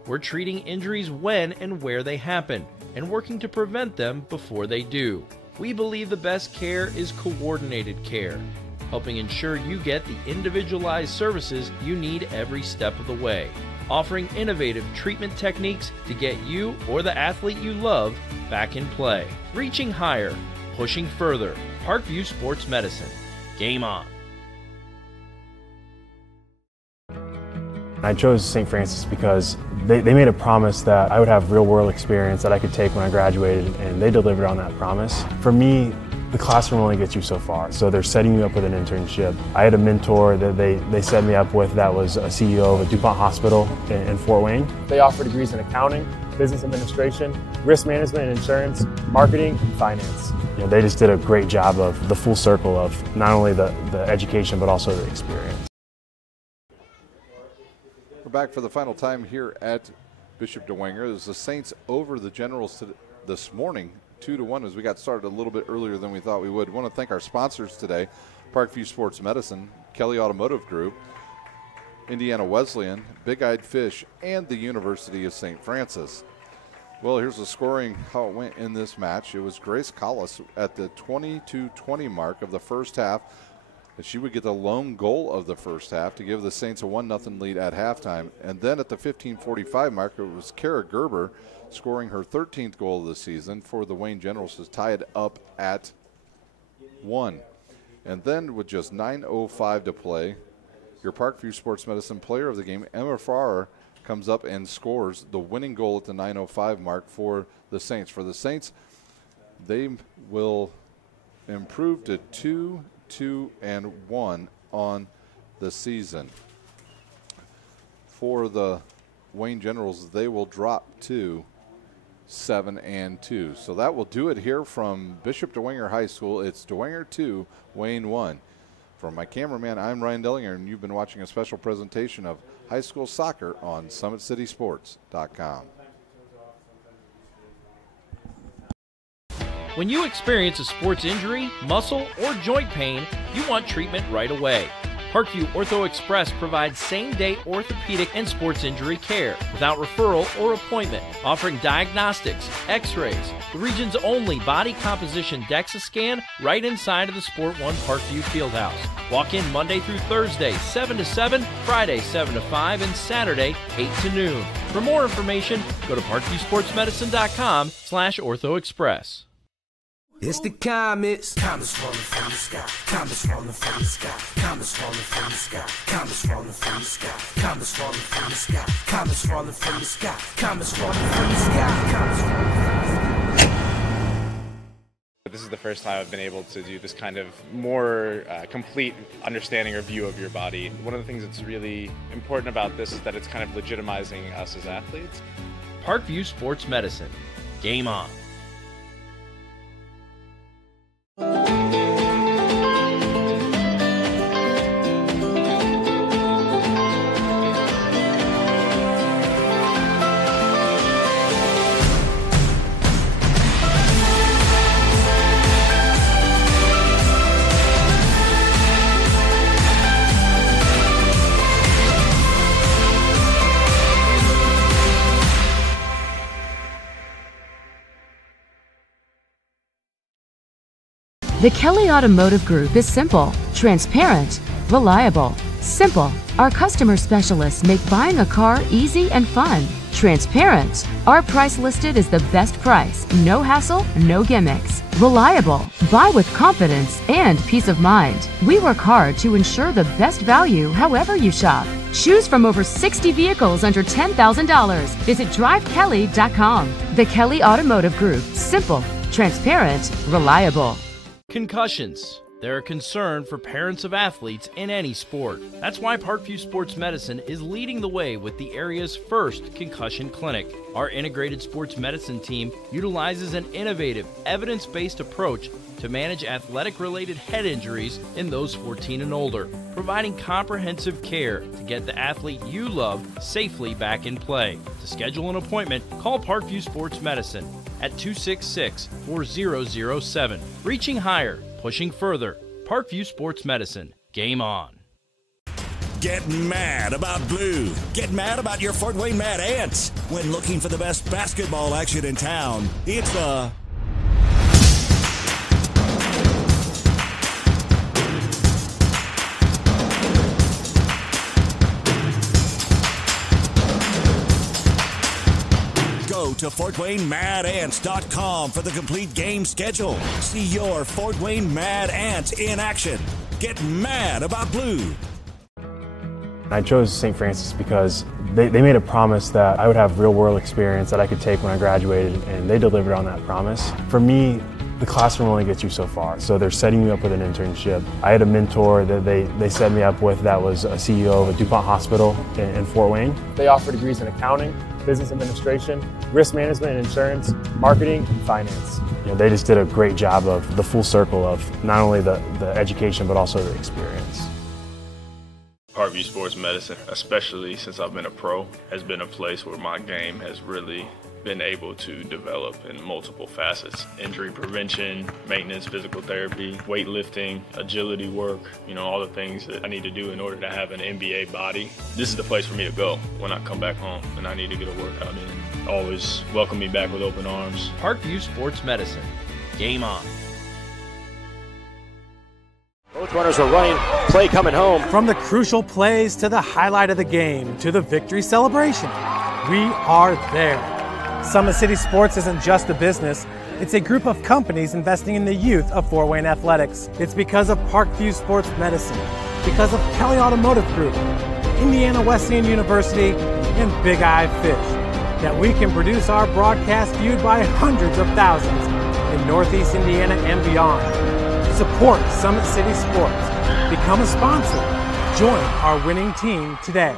We're treating injuries when and where they happen and working to prevent them before they do. We believe the best care is coordinated care, helping ensure you get the individualized services you need every step of the way, offering innovative treatment techniques to get you or the athlete you love back in play. Reaching higher, pushing further. Parkview Sports Medicine. Game on. I chose St. Francis because they made a promise that I would have real-world experience that I could take when I graduated, and they delivered on that promise. For me, the classroom only gets you so far, so they're setting you up with an internship. I had a mentor that they set me up with that was a CEO of a DuPont hospital in Fort Wayne. They offer degrees in accounting, business administration, risk management and insurance, marketing, and finance. You know, they just did a great job of the full circle of not only the education but also the experience. We're back for the final time here at Bishop Dwenger. It was the Saints over the Generals this morning, 2-1, as we got started a little bit earlier than we thought we would. We want to thank our sponsors today, Parkview Sports Medicine, Kelly Automotive Group, Indiana Wesleyan, Big Eyed Fish, and the University of St. Francis. Well, here's the scoring, how it went in this match. It was Grace Collis at the 22-20 mark of the first half. She would get the lone goal of the first half to give the Saints a 1-0 lead at halftime. And then at the 15:45 mark, it was Kara Gerber scoring her 13th goal of the season for the Wayne Generals to tie it up at 1. And then with just 9:05 to play, your Parkview Sports Medicine player of the game, Emma Farrar, comes up and scores the winning goal at the 9:05 mark for the Saints. For the Saints, they will improve to 2-2-1 on the season. For the Wayne Generals, they will drop to 7-2. So that will do it here from Bishop Dwenger High School. It's Dwenger 2, Wayne 1. From my cameraman, I'm Ryan Dellinger, and you've been watching a special presentation of high school soccer on SummitCitySports.com. When you experience a sports injury, muscle, or joint pain, you want treatment right away. Parkview Ortho Express provides same-day orthopedic and sports injury care without referral or appointment, offering diagnostics, x-rays, the region's only body composition DEXA scan right inside of the Sport One Parkview Fieldhouse. Walk in Monday through Thursday, 7 to 7, Friday, 7 to 5, and Saturday, 8 to noon. For more information, go to parkviewsportsmedicine.com/orthoexpress. It's the comets. Comets falling from the sky. Comets falling from the sky. Comets falling from the sky. Comets falling from the sky. Comets falling from the sky. Comets falling from the sky. Comets falling from the sky. Comets falling from the sky. This is the first time I've been able to do this kind of more complete understanding or view of your body. One of the things that's really important about this is that it's kind of legitimizing us as athletes. Parkview Sports Medicine. Game on. The Kelly Automotive Group is simple, transparent, reliable. Simple. Our customer specialists make buying a car easy and fun. Transparent. Our price listed is the best price. No hassle, no gimmicks. Reliable. Buy with confidence and peace of mind. We work hard to ensure the best value however you shop. Choose from over 60 vehicles under $10,000. Visit drivekelly.com. The Kelly Automotive Group. Simple, transparent, reliable. Concussions. They're a concern for parents of athletes in any sport. That's why Parkview Sports Medicine is leading the way with the area's first concussion clinic. Our integrated sports medicine team utilizes an innovative, evidence-based approach to manage athletic-related head injuries in those 14 and older, providing comprehensive care to get the athlete you love safely back in play. To schedule an appointment, call Parkview Sports Medicine at 266-4007. Reaching higher, pushing further. Parkview Sports Medicine. Game on. Get mad about blue. Get mad about your Fort Wayne Mad Ants. When looking for the best basketball action in town, it's the Go to FortWayneMadAnts.com for the complete game schedule. See your Fort Wayne Mad Ants in action. Get mad about blue. I chose St. Francis because they made a promise that I would have real-world experience that I could take when I graduated, and they delivered on that promise. For me, the classroom only gets you so far, so they're setting you up with an internship. I had a mentor that they set me up with that was a CEO of a DuPont hospital in Fort Wayne. They offer degrees in accounting, business administration, risk management and insurance, marketing, and finance. You know, they just did a great job of the full circle of not only the education but also the experience. Parkview Sports Medicine, especially since I've been a pro, has been a place where my game has really been able to develop in multiple facets. Injury prevention, maintenance, physical therapy, weightlifting, agility work, all the things that I need to do in order to have an NBA body. This is the place for me to go when I come back home and I need to get a workout in. Always welcome me back with open arms. Parkview Sports Medicine. Game on. Both runners are running, play coming home. From the crucial plays to the highlight of the game to the victory celebration, we are there. Summit City Sports isn't just a business, it's a group of companies investing in the youth of Fort Wayne athletics. It's because of Parkview Sports Medicine, because of Kelly Automotive Group, Indiana Wesleyan University, and Big Eye Fish, that we can produce our broadcast viewed by hundreds of thousands in Northeast Indiana and beyond. Support Summit City Sports. Become a sponsor. Join our winning team today.